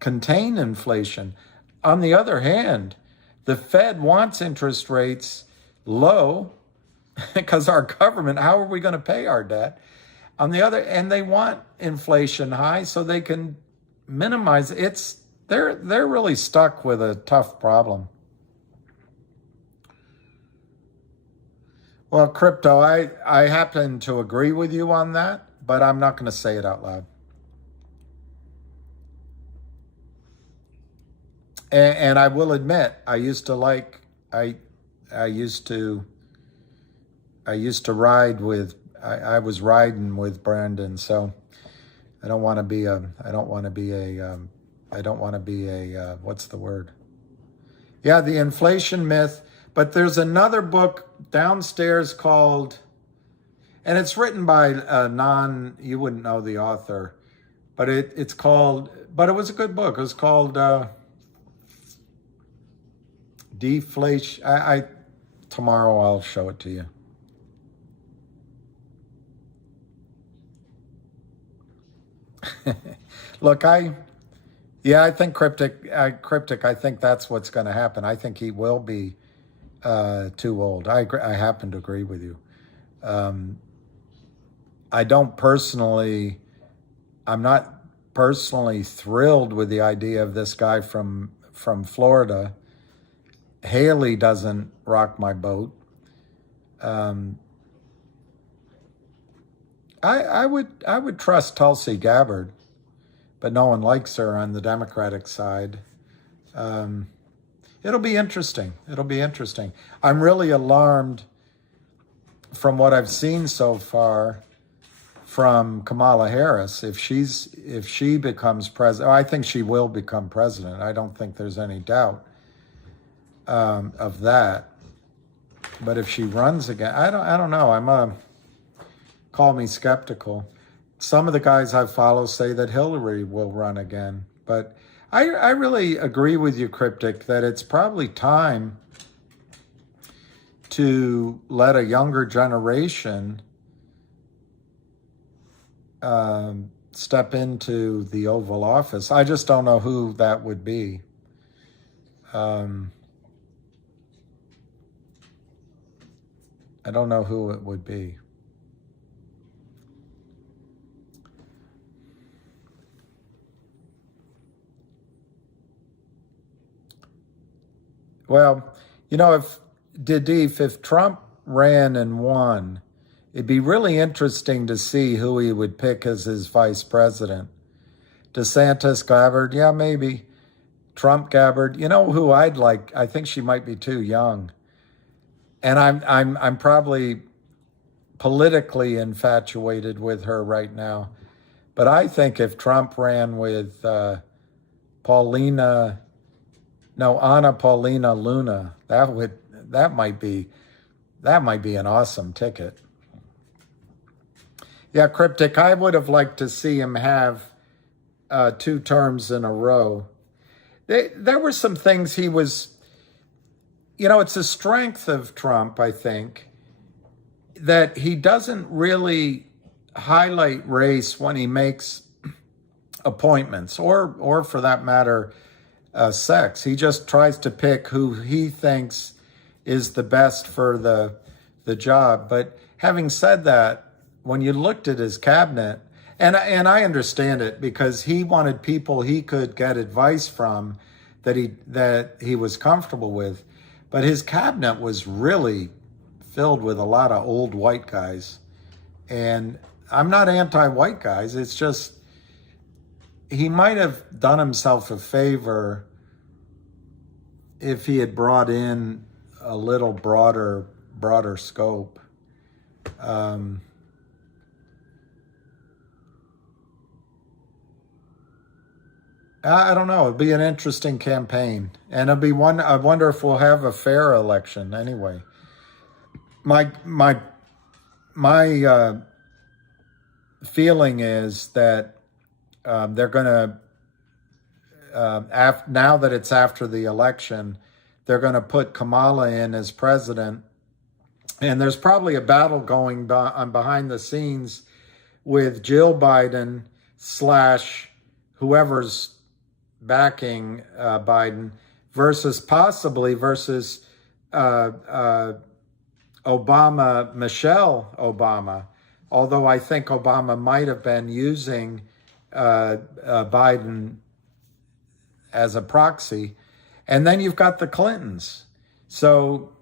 contain inflation. On the other hand, the Fed wants interest rates low because our government, how are we going to pay our debt? And they want inflation high so they can minimize it. They're really stuck with a tough problem. Well, Crypto, I happen to agree with you on that, but I'm not going to say it out loud. And I will admit, I used to ride with, I was riding with Brandon, so I don't want to be what's the word? Yeah, the inflation myth. But there's another book downstairs called, and it's written by you wouldn't know the author, but it was a good book. It was called Deflation. Tomorrow I'll show it to you. Look, I think Cryptic, I think that's what's going to happen. I think he will be too old. I happen to agree with you. I'm not personally thrilled with the idea of this guy from Florida. Haley doesn't rock my boat. I would trust Tulsi Gabbard, but no one likes her on the Democratic side. It'll be interesting. I'm really alarmed from what I've seen so far from Kamala Harris. If she becomes president, I think she will become president. I don't think there's any doubt of that. But if she runs again, I don't know. Call me skeptical. Some of the guys I follow say that Hillary will run again. But I really agree with you, Cryptic, that it's probably time to let a younger generation step into the Oval Office. I just don't know who that would be. I don't know who it would be. Well, if Trump ran and won, it'd be really interesting to see who he would pick as his vice president. DeSantis, Gabbard, yeah, maybe. Trump, Gabbard. You know who I'd like? I think she might be too young. And I'm probably politically infatuated with her right now. But I think if Trump ran with Anna Paulina Luna, that might be an awesome ticket. Yeah, Cryptic, I would have liked to see him have 2 terms in a row. There were some things he was, it's a strength of Trump, I think, that he doesn't really highlight race when he makes appointments, or for that matter, sex. He just tries to pick who he thinks is the best for the job. But having said that, when you looked at his cabinet, and I understand it, because he wanted people he could get advice from that he was comfortable with, but his cabinet was really filled with a lot of old white guys. And I'm not anti-white guys. It's just he might have done himself a favor if he had brought in a little broader scope. I don't know. It'd be an interesting campaign, and it'll be one. I wonder if we'll have a fair election. Anyway, my feeling is that they're going to now that it's after the election, they're going to put Kamala in as president, and there's probably a battle going on behind the scenes with Jill Biden / whoever's backing Biden versus Michelle Obama, although I think Obama might have been using Biden as a proxy. And then you've got the Clintons. So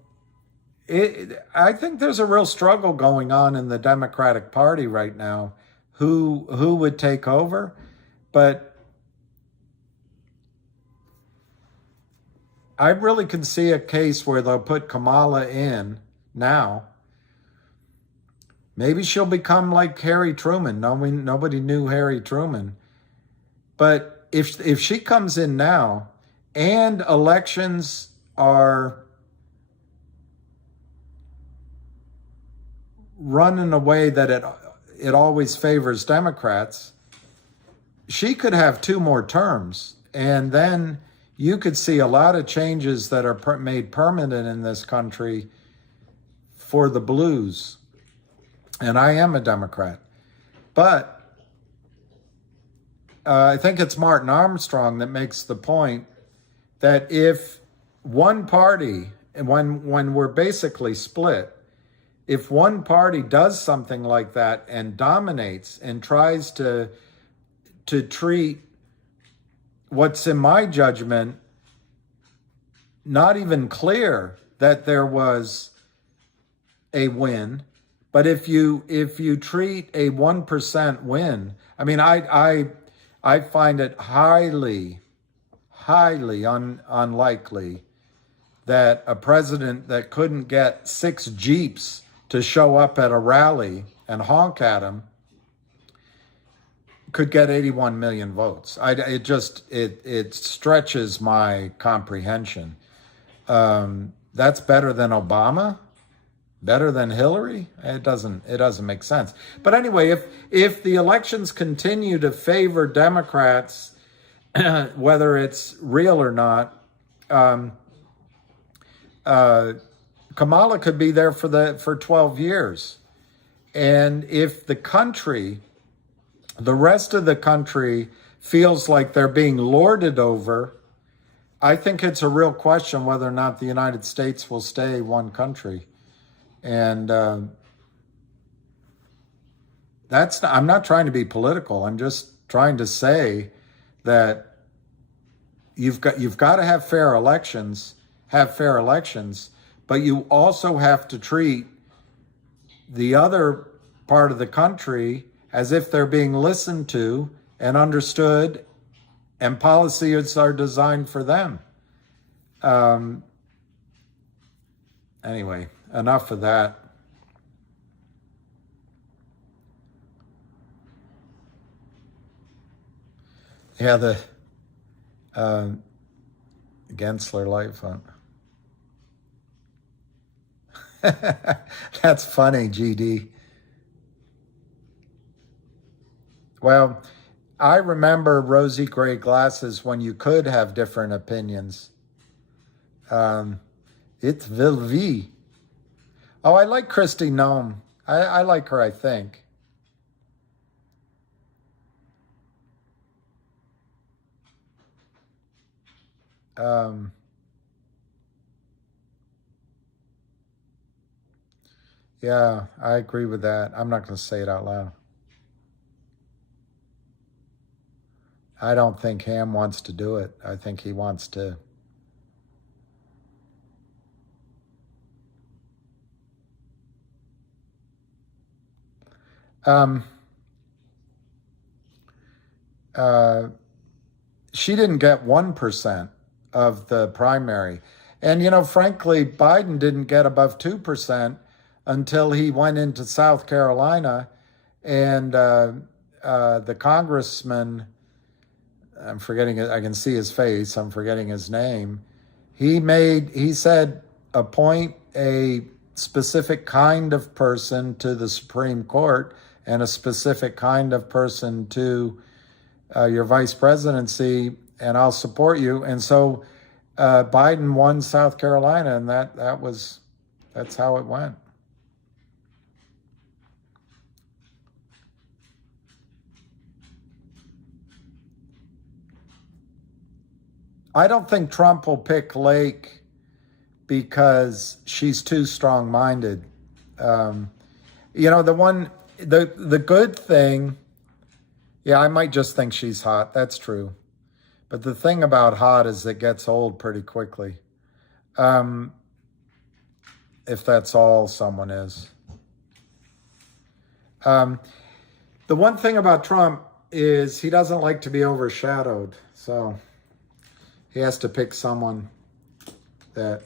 I think there's a real struggle going on in the Democratic Party right now, who would take over. But I really can see a case where they'll put Kamala in now. Maybe she'll become like Harry Truman. Nobody knew Harry Truman. But if she comes in now and elections are run in a way that it always favors Democrats, she could have 2 more terms. And then you could see a lot of changes that are made permanent in this country for the blues. And I am a Democrat. But I think it's Martin Armstrong that makes the point that if one party, and when we're basically split, if one party does something like that and dominates and tries to treat what's, in my judgment, not even clear that there was a win, but if you treat a 1% win, I mean, I find it highly unlikely that a president that couldn't get 6 Jeeps to show up at a rally and honk at him could get 81 million votes. It stretches my comprehension. That's better than Obama, better than Hillary. It doesn't make sense. But anyway, if the elections continue to favor Democrats, whether it's real or not, Kamala could be there for 12 years. And if the rest of the country feels like they're being lorded over, I think it's a real question whether or not the United States will stay one country. And I'm not trying to be political. I'm just trying to say that you've got to have fair elections, but you also have to treat the other part of the country as if they're being listened to and understood, and policies are designed for them. Anyway, enough of that. Yeah, the Gensler Light Fund. That's funny, GD. Well, I remember rosy gray glasses when you could have different opinions. It's Vilvi. Oh, I like Christy Nome. I like her, I think. Yeah, I agree with that. I'm not going to say it out loud. I don't think Ham wants to do it. I think he wants to. She didn't get 1% of the primary. And, you know, frankly, Biden didn't get above 2% until he went into South Carolina, and the congressman, I'm forgetting it, I can see his face, I'm forgetting his name, he said, appoint a specific kind of person to the Supreme Court and a specific kind of person to your vice presidency, and I'll support you. And so Biden won South Carolina, and that's how it went. I don't think Trump will pick Lake because she's too strong-minded. You know, the good thing, yeah, I might just think she's hot. That's true. But the thing about hot is it gets old pretty quickly. If that's all someone is. The one thing about Trump is he doesn't like to be overshadowed. So he has to pick someone that,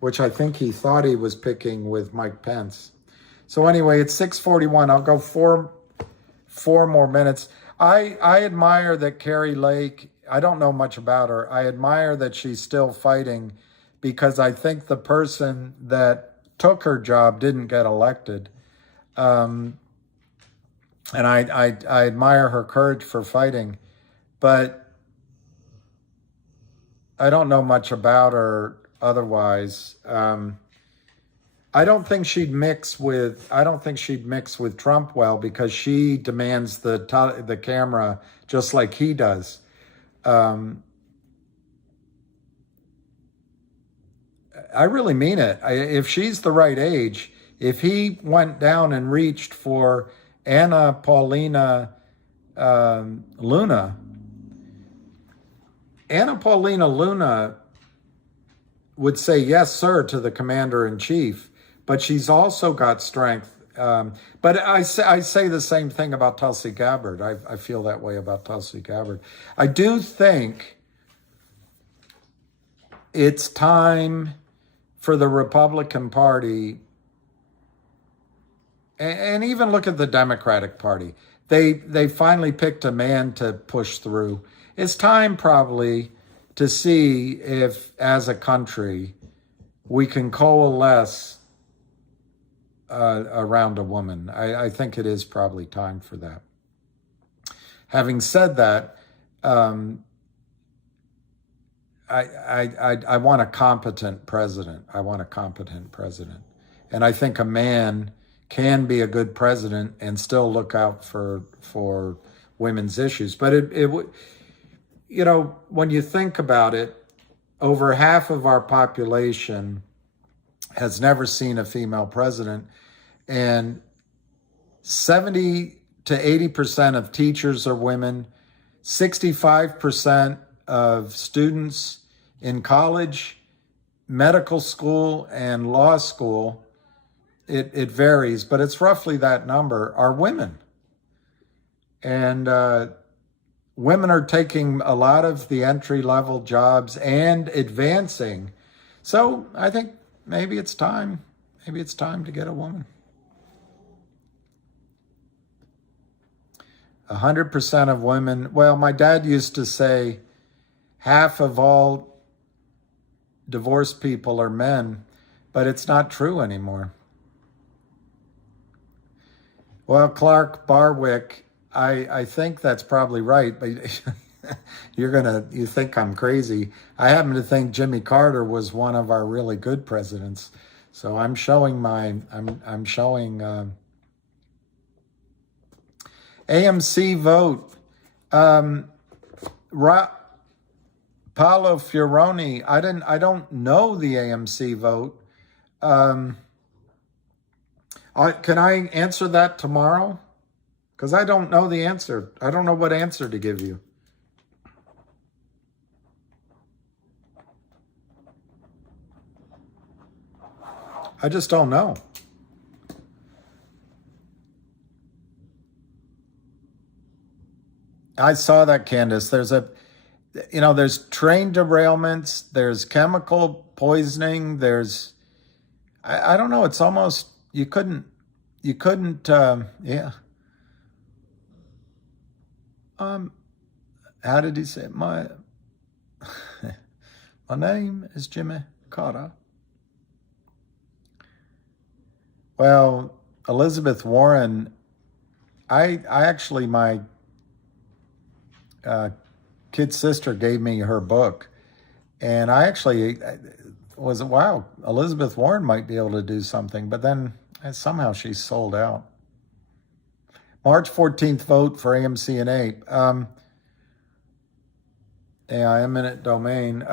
which I think he thought he was picking with Mike Pence. So anyway, it's 6:41. I'll go four more minutes. I admire that Carrie Lake, I don't know much about her. I admire that she's still fighting, because I think the person that took her job didn't get elected. And I admire her courage for fighting, but I don't know much about her otherwise. I don't think she'd mix with Trump well, because she demands the camera just like he does. I really mean it. If she's the right age, if he went down and reached for Anna Paulina Luna, Anna Paulina Luna would say yes, sir, to the commander-in-chief, but she's also got strength. But I say the same thing about Tulsi Gabbard. I feel that way about Tulsi Gabbard. I do think it's time for the Republican Party, and even look at the Democratic Party. They finally picked a man to push through. It's time probably to see if, as a country, we can coalesce around a woman. I think it is probably time for that. Having said that, I want a competent president. And I think a man can be a good president and still look out for women's issues. But it would, you know, when you think about it, over half of our population has never seen a female president, and 70 to 80% of teachers are women, 65% of students in college, medical school, and law school it varies, but it's roughly that number, are women. And women are taking a lot of the entry-level jobs and advancing. So I think maybe it's time. Maybe it's time to get a woman. 100% of women. Well, my dad used to say half of all divorced people are men, but it's not true anymore. Well, Clark Barwick, I think that's probably right, but you think I'm crazy. I happen to think Jimmy Carter was one of our really good presidents. So I'm showing AMC vote. Paolo Fioroni, I don't know the AMC vote. Can I answer that tomorrow? Because I don't know the answer. I don't know what answer to give you. I just don't know. I saw that, Candace. There's train derailments, there's chemical poisoning, there's, I don't know, it's almost, you couldn't, yeah. How did he say it? My name is Jimmy Carter. Well, Elizabeth Warren, I actually, my kid sister gave me her book, and I actually was, wow, Elizabeth Warren might be able to do something, but then somehow she's sold out. March 14th vote for AMC and APE. Yeah, eminent domain.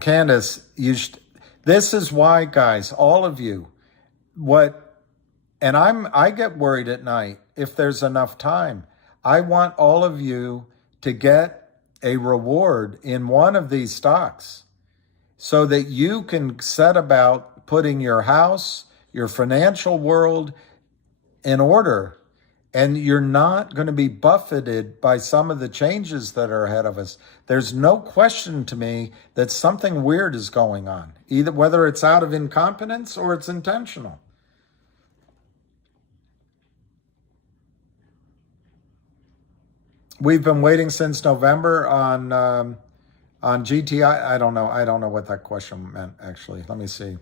Candace, this is why, guys, all of you, and I get worried at night if there's enough time. I want all of you to get a reward in one of these stocks so that you can set about putting your house, your financial world in order. And you're not going to be buffeted by some of the changes that are ahead of us. There's no question to me that something weird is going on, either whether it's out of incompetence or it's intentional. We've been waiting since November on GTI. I don't know what that question meant, actually. Let me see.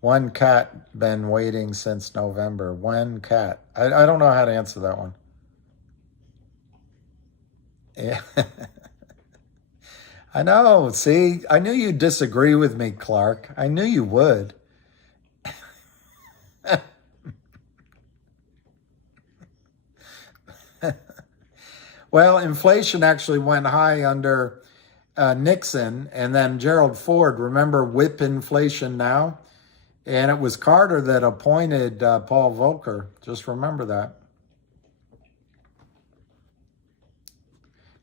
One cat been waiting since November. One cat. I don't know how to answer that one. Yeah. I know. See, I knew you'd disagree with me, Clark. I knew you would. Well, inflation actually went high under Nixon, and then Gerald Ford, remember whip inflation now? And it was Carter that appointed Paul Volcker. Just remember that.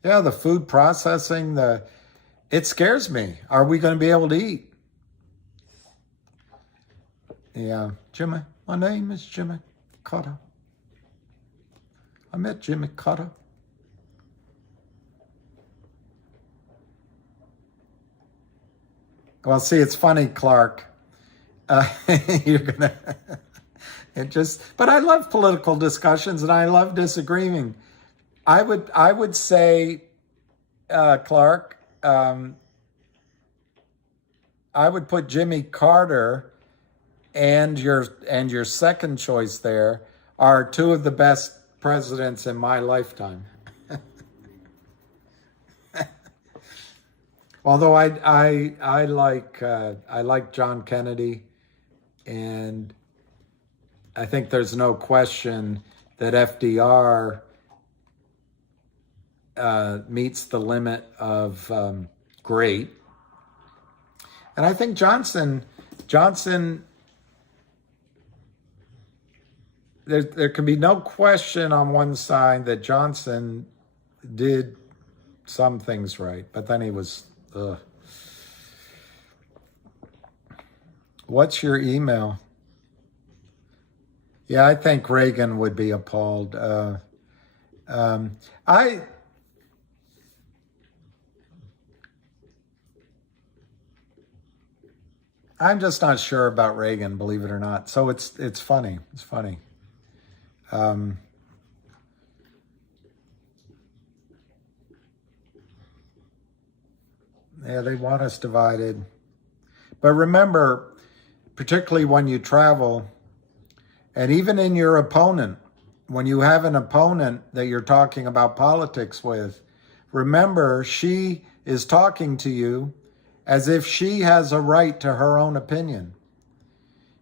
Yeah, the food processing, it scares me. Are we going to be able to eat? Yeah, Jimmy, my name is Jimmy Carter. I met Jimmy Carter. Well, see, it's funny, Clark. You're gonna but I love political discussions and I love disagreeing. I would say, Clark, I would put Jimmy Carter and your second choice there are two of the best presidents in my lifetime. Although I like John Kennedy, and I think there's no question that FDR meets the limit of great. And I think Johnson, there can be no question on one side that Johnson did some things right, but then he was Ugh. What's your email? Yeah, I think Reagan would be appalled. I'm just not sure about Reagan, believe it or not. So it's funny. It's funny. Yeah, they want us divided. But remember, particularly when you travel, and even in your opponent, when you have an opponent that you're talking about politics with, remember, she is talking to you as if she has a right to her own opinion.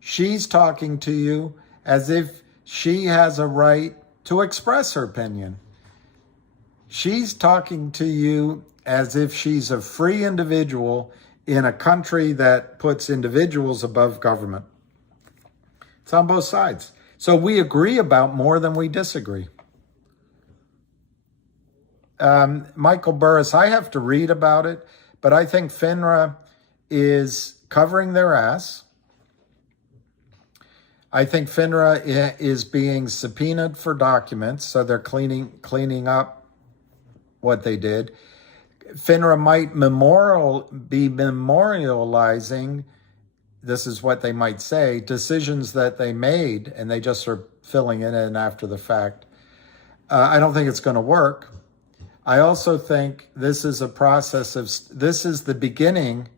She's talking to you as if she has a right to express her opinion. She's talking to you as if she's a free individual in a country that puts individuals above government. It's on both sides. So we agree about more than we disagree. Michael Burris, I have to read about it, but I think FINRA is covering their ass. I think FINRA is being subpoenaed for documents, so they're cleaning up what they did. FINRA might be memorializing, this is what they might say, decisions that they made, and they just are filling it in after the fact. I don't think it's going to work. I also think this is a process of, this is the beginning.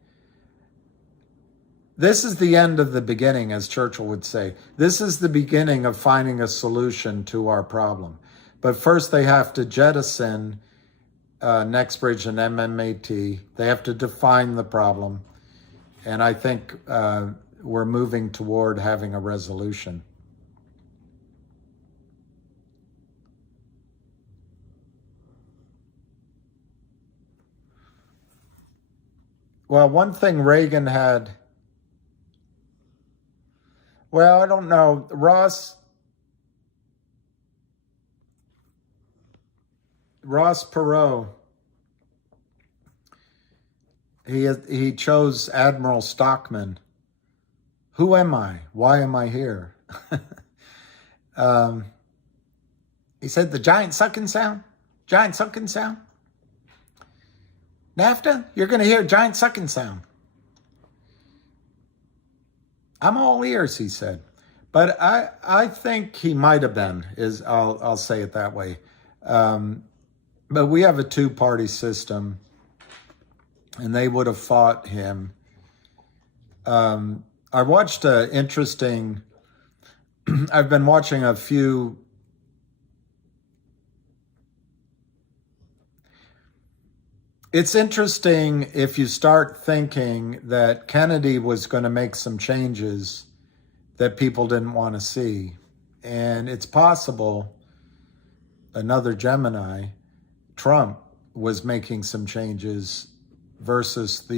This is the end of the beginning, as Churchill would say. This is the beginning of finding a solution to our problem. But first they have to jettison Nextbridge and MMAT. They have to define the problem. And I think we're moving toward having a resolution. Well, one thing Reagan had, well, I don't know, Ross Perot, he chose Admiral Stockman. Who am I? Why am I here? He said the giant sucking sound. Giant sucking sound. NAFTA, you're going to hear giant sucking sound. I'm all ears, he said. But I think he might have been, I'll say it that way. But we have a two-party system, and they would have fought him. I watched an interesting, I've been watching a few, it's interesting if you start thinking that Kennedy was going to make some changes that people didn't want to see. And it's possible another Gemini, Trump, was making some changes versus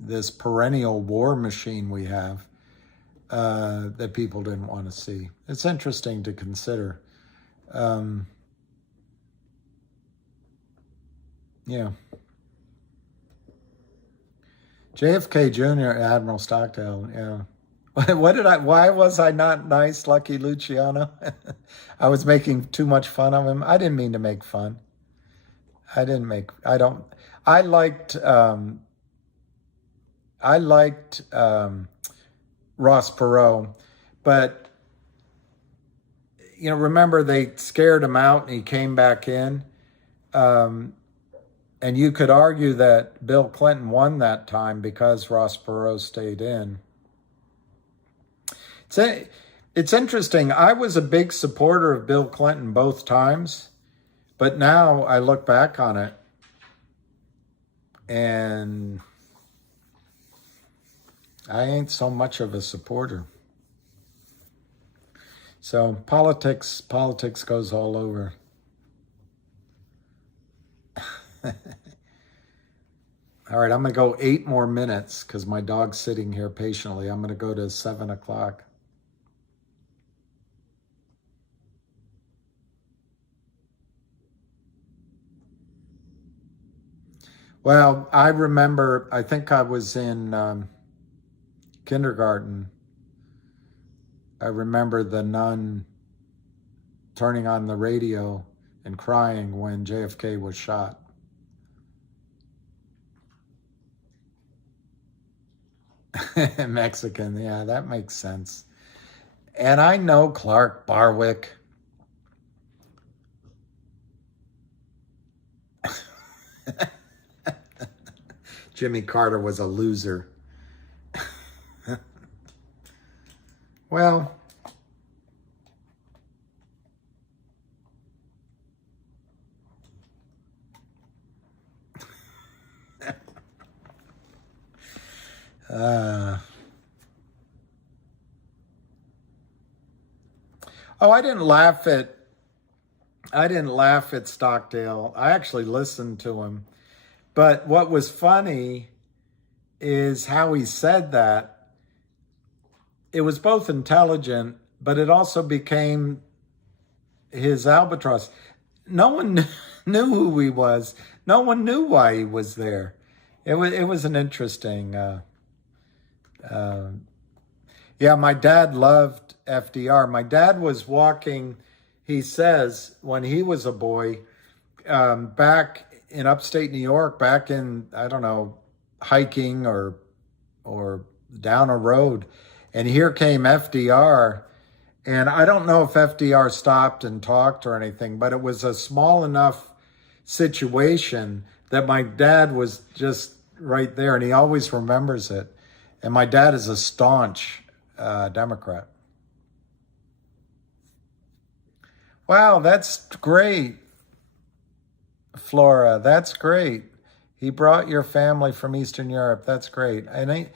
this perennial war machine we have that people didn't want to see. It's interesting to consider. Yeah. JFK Jr., Admiral Stockdale, yeah. Why was I not nice, Lucky Luciano? I was making too much fun of him. I didn't mean to make fun. I liked Ross Perot, but remember they scared him out and he came back in. And you could argue that Bill Clinton won that time because Ross Perot stayed in. It's interesting. I was a big supporter of Bill Clinton both times, but now I look back on it and I ain't so much of a supporter. So politics goes all over. All right, I'm going to go 8 more minutes because my dog's sitting here patiently. I'm going to go to 7 o'clock. Well, I remember, I think I was in kindergarten. I remember the nun turning on the radio and crying when JFK was shot. Mexican, yeah, that makes sense. And I know Clark Barwick. Jimmy Carter was a loser. Well, oh, I didn't laugh at Stockdale. I actually listened to him. But what was funny is how he said that. It was both intelligent, but it also became his albatross. No one knew who he was. No one knew why he was there. It was an interesting. Yeah, my dad loved FDR. My dad was walking, he says, when he was a boy, back in upstate New York, back in, I don't know, hiking or down a road. And here came FDR. And I don't know if FDR stopped and talked or anything, but it was a small enough situation that my dad was just right there, and he always remembers it. And my dad is a staunch Democrat. Wow, that's great, Flora. That's great. He brought your family from Eastern Europe. That's great. And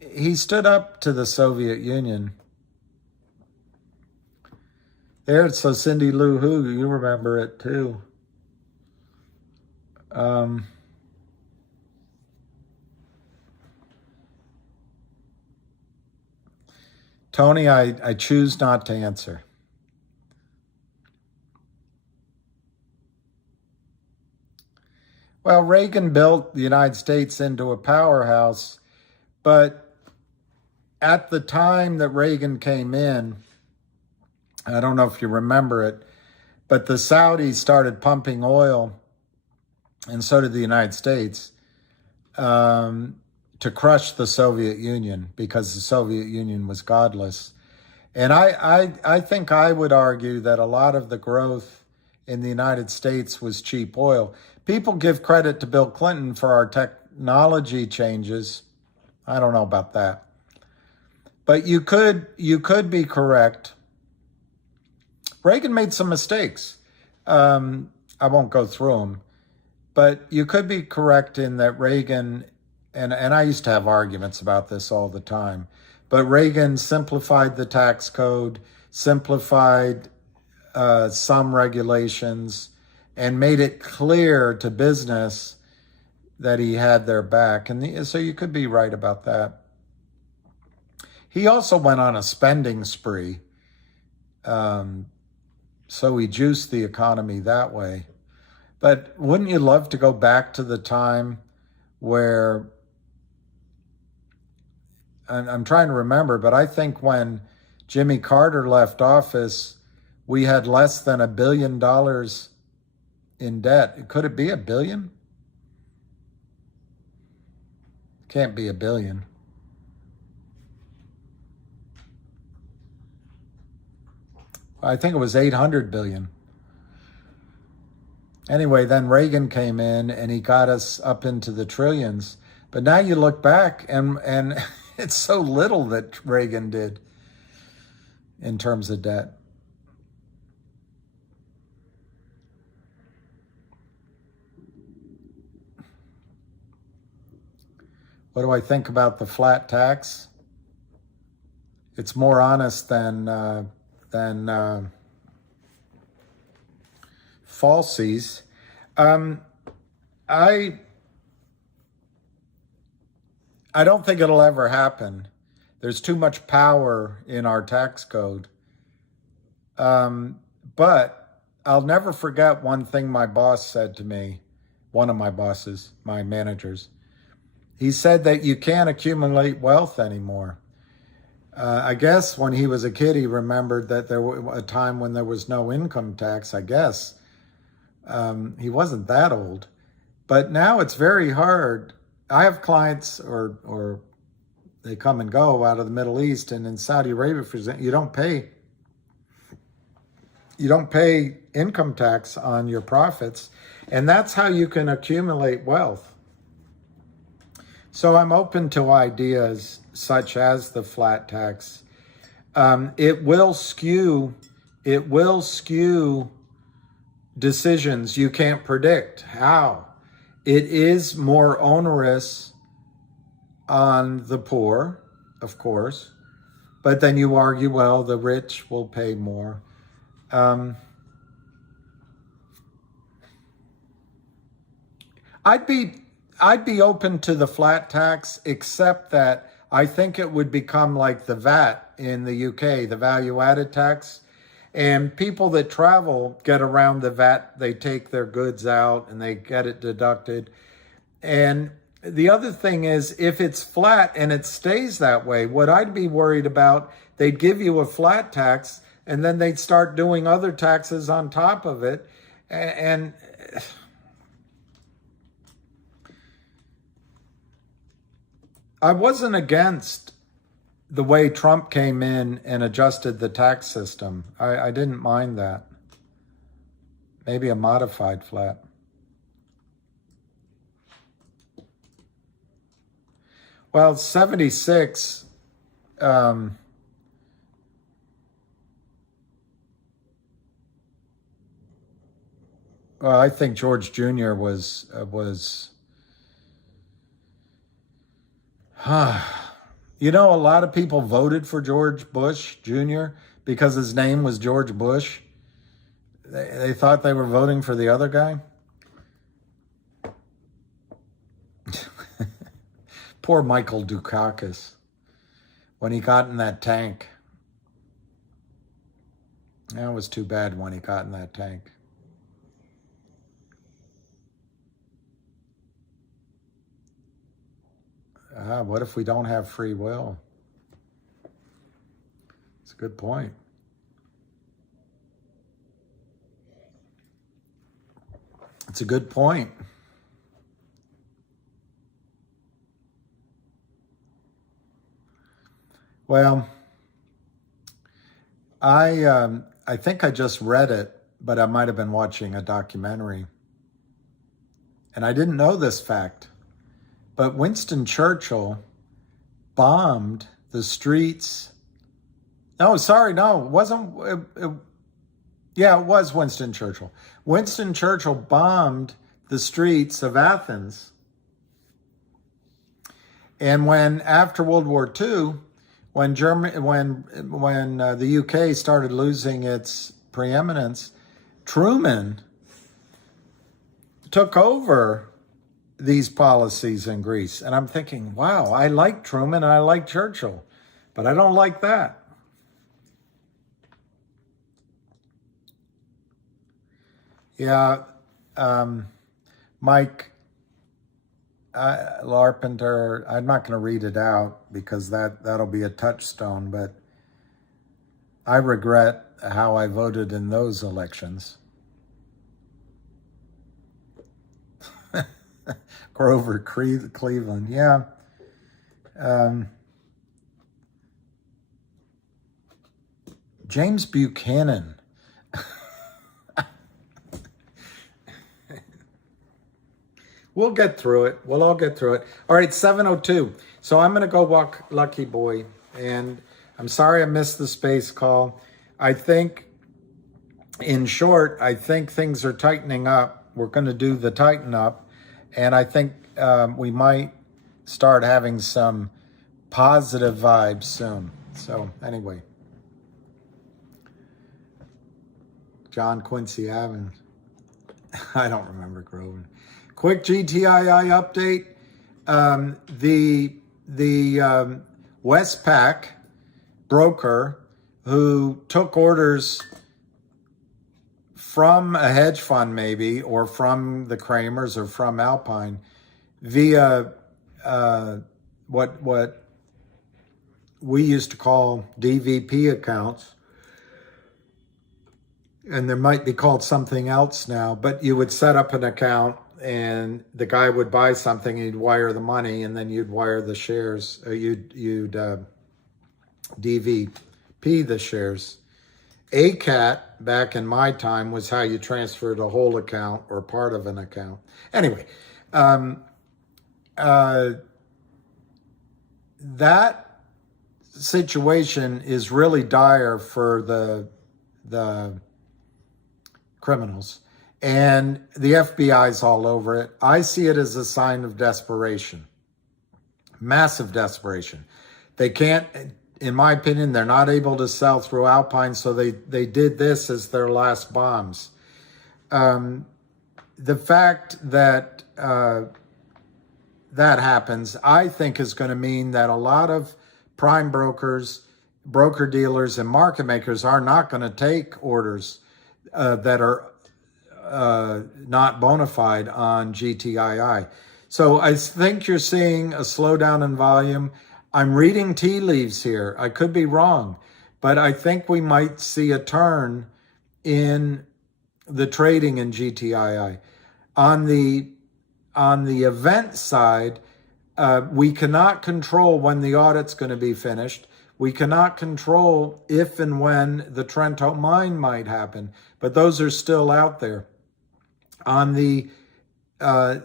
he stood up to the Soviet Union. There, so Cindy Lou Who, you remember it too. Tony, I choose not to answer. Well, Reagan built the United States into a powerhouse, but at the time that Reagan came in, I don't know if you remember it, but the Saudis started pumping oil, and so did the United States, to crush the Soviet Union, because the Soviet Union was godless. And I think I would argue that a lot of the growth in the United States was cheap oil. People give credit to Bill Clinton for our technology changes. I don't know about that. But you could be correct. Reagan made some mistakes. I won't go through them. But you could be correct in that Reagan, and I used to have arguments about this all the time, but Reagan simplified the tax code, simplified some regulations, and made it clear to business that he had their back. And so you could be right about that. He also went on a spending spree. So he juiced the economy that way. But wouldn't you love to go back to the time where, and I'm trying to remember, but I think when Jimmy Carter left office, we had less than $1 billion in debt. Could it be $1 billion? Can't be $1 billion. I think it was 800 billion. Anyway, then Reagan came in and he got us up into the trillions. But now you look back and it's so little that Reagan did in terms of debt. What do I think about the flat tax? It's more honest than falsies. I don't think it'll ever happen. There's too much power in our tax code. But I'll never forget one thing my boss said to me one of my bosses, my managers. He said that you can't accumulate wealth anymore. I guess when he was a kid, he remembered that there was a time when there was no income tax, I guess. He wasn't that old. But now it's very hard. I have clients, or they come and go out of the Middle East, and in Saudi Arabia, for example, you don't pay income tax on your profits, and that's how you can accumulate wealth. So I'm open to ideas such as the flat tax. It will skew decisions you can't predict. How? It is more onerous on the poor, of course, but then you argue, well, the rich will pay more. I'd be open to the flat tax, except that I think it would become like the VAT in the UK, the value added tax. And people that travel get around the VAT. They take their goods out and they get it deducted. And the other thing is, if it's flat and it stays that way, what I'd be worried about, they'd give you a flat tax and then they'd start doing other taxes on top of it. And I wasn't against the way Trump came in and adjusted the tax system. I didn't mind that. Maybe a modified flat. Well, 76, well, I think George Jr. was you know, a lot of people voted for George Bush Jr. because his name was George Bush. They thought they were voting for the other guy. Poor Michael Dukakis, when he got in that tank. That was too bad when he got in that tank. What if we don't have free will? It's a good point. It's a good point. Well, I think I just read it, but I might have been watching a documentary. And I didn't know this fact. But Winston Churchill bombed the streets. No, sorry, no, it wasn't. Yeah, it was Winston Churchill. Winston Churchill bombed the streets of Athens. And when after World War II, when the UK started losing its preeminence, Truman took over these policies in Greece. And I'm thinking, wow, I like Truman and I like Churchill, but I don't like that. Yeah, Mike Larpenter, I'm not going to read it out because that'll be a touchstone, but I regret how I voted in those elections. Grover Cleveland, yeah. James Buchanan. We'll get through it. We'll all get through it. All right, 7:02. So I'm going to go walk Lucky Boy. And I'm sorry I missed the space call. I think, in short, I think things are tightening up. We're going to do the tighten up. And I think we might start having some positive vibes soon. So anyway, John Quincy Adams. I don't remember Grover. Quick GTII update. The Westpac broker who took orders from a hedge fund maybe, or from the Kramers or from Alpine via what we used to call DVP accounts, and there might be called something else now, but you would set up an account and the guy would buy something, he'd wire the money, and then you'd wire the shares, you'd DVP the shares. ACAT, back in my time, was how you transferred a whole account or part of an account. Anyway, that situation is really dire for the criminals, and the FBI's all over it. I see it as a sign of desperation, massive desperation. They can't, in my opinion, they're not able to sell through Alpine, so they did this as their last bombs. The fact that that happens, I think, is going to mean that a lot of prime brokers, broker dealers, and market makers are not going to take orders that are not bona fide on GTII. So I think you're seeing a slowdown in volume. I'm reading tea leaves here. I could be wrong, but I think we might see a turn in the trading in GTII. On the event side, we cannot control when the audit's going to be finished. We cannot control if and when the Trento mine might happen, but those are still out there. On the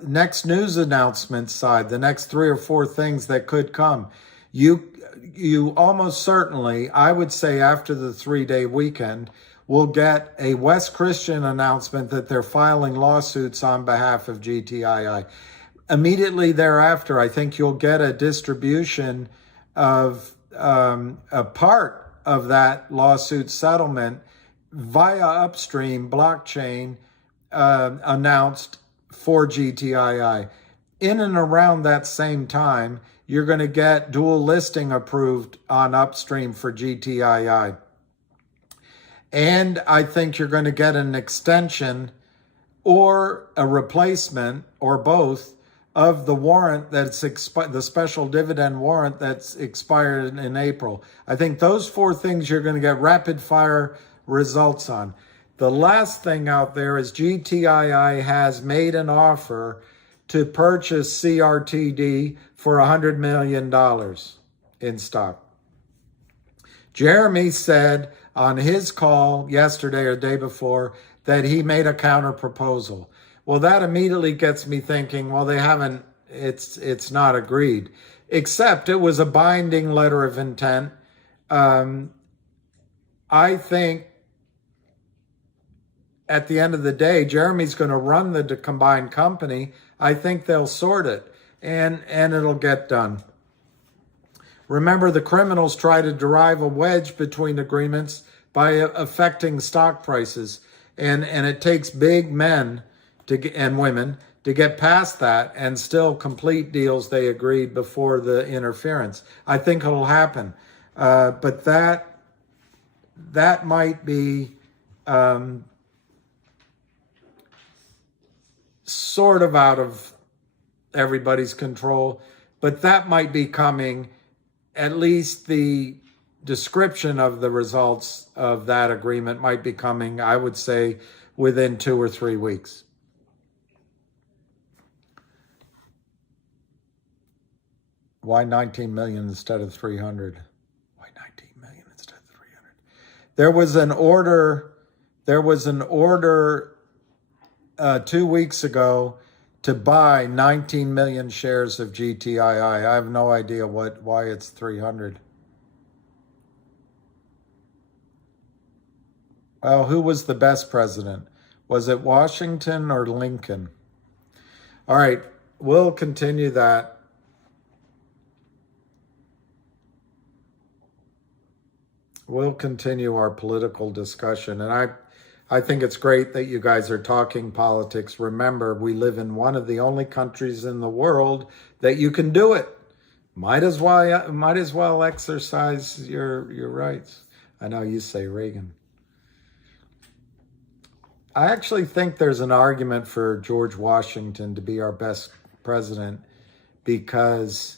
next news announcement side, the next 3 or 4 things that could come, you almost certainly, I would say after the 3-day weekend, will get a West Christian announcement that they're filing lawsuits on behalf of GTII. Immediately thereafter, I think you'll get a distribution of a part of that lawsuit settlement via upstream blockchain announced for GTII. In and around that same time, you're going to get dual listing approved on upstream for GTII. And I think you're going to get an extension or a replacement or both of the warrant that's the special dividend warrant that's expired in April. I think those 4 things you're going to get rapid fire results on. The last thing out there is GTII has made an offer to purchase CRTD for $100 million in stock. Jeremy said on his call yesterday or the day before that he made a counter proposal. Well, that immediately gets me thinking, well, they haven't, it's not agreed, except it was a binding letter of intent. I think at the end of the day, Jeremy's going to run the combined company. I think they'll sort it and it'll get done. Remember, the criminals try to derive a wedge between agreements by affecting stock prices. And it takes big men and women to get past that and still complete deals they agreed before the interference. I think it'll happen. But that might be sort of out of everybody's control, but that might be coming. At least the description of the results of that agreement might be coming, I would say, within 2 or 3 weeks. Why 19 million instead of 300? Why 19 million instead of 300? There was an order 2 weeks ago to buy 19 million shares of GTII. I have no idea why it's 300. Well, who was the best president? Was it Washington or Lincoln? All right, we'll continue that. We'll continue our political discussion. And I think it's great that you guys are talking politics. Remember, we live in one of the only countries in the world that you can do it. Might as well exercise your rights. I know you say Reagan. I actually think there's an argument for George Washington to be our best president because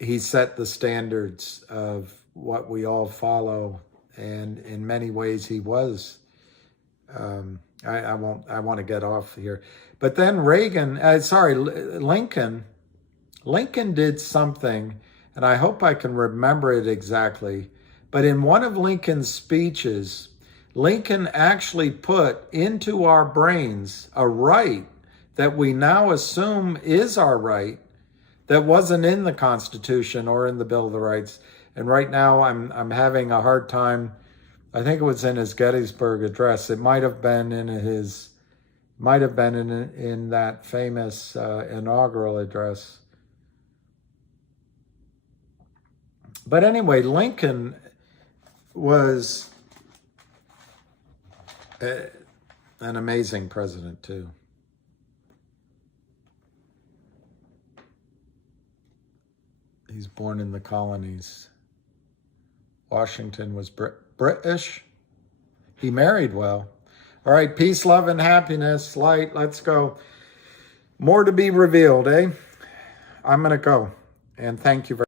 he set the standards of what we all follow, and in many ways he was. I want to get off here, but then Lincoln did something, and I hope I can remember it exactly. But in one of Lincoln's speeches, Lincoln actually put into our brains a right that we now assume is our right that wasn't in the Constitution or in the Bill of Rights. And right now I'm having a hard time. I think it was in his Gettysburg Address. It might have been in in that famous inaugural address. But anyway, Lincoln was an amazing president too. He's born in the colonies. Washington was British. He married well. All right, peace, love, and happiness. Light, let's go. More to be revealed, eh? I'm going to go. And thank you very much.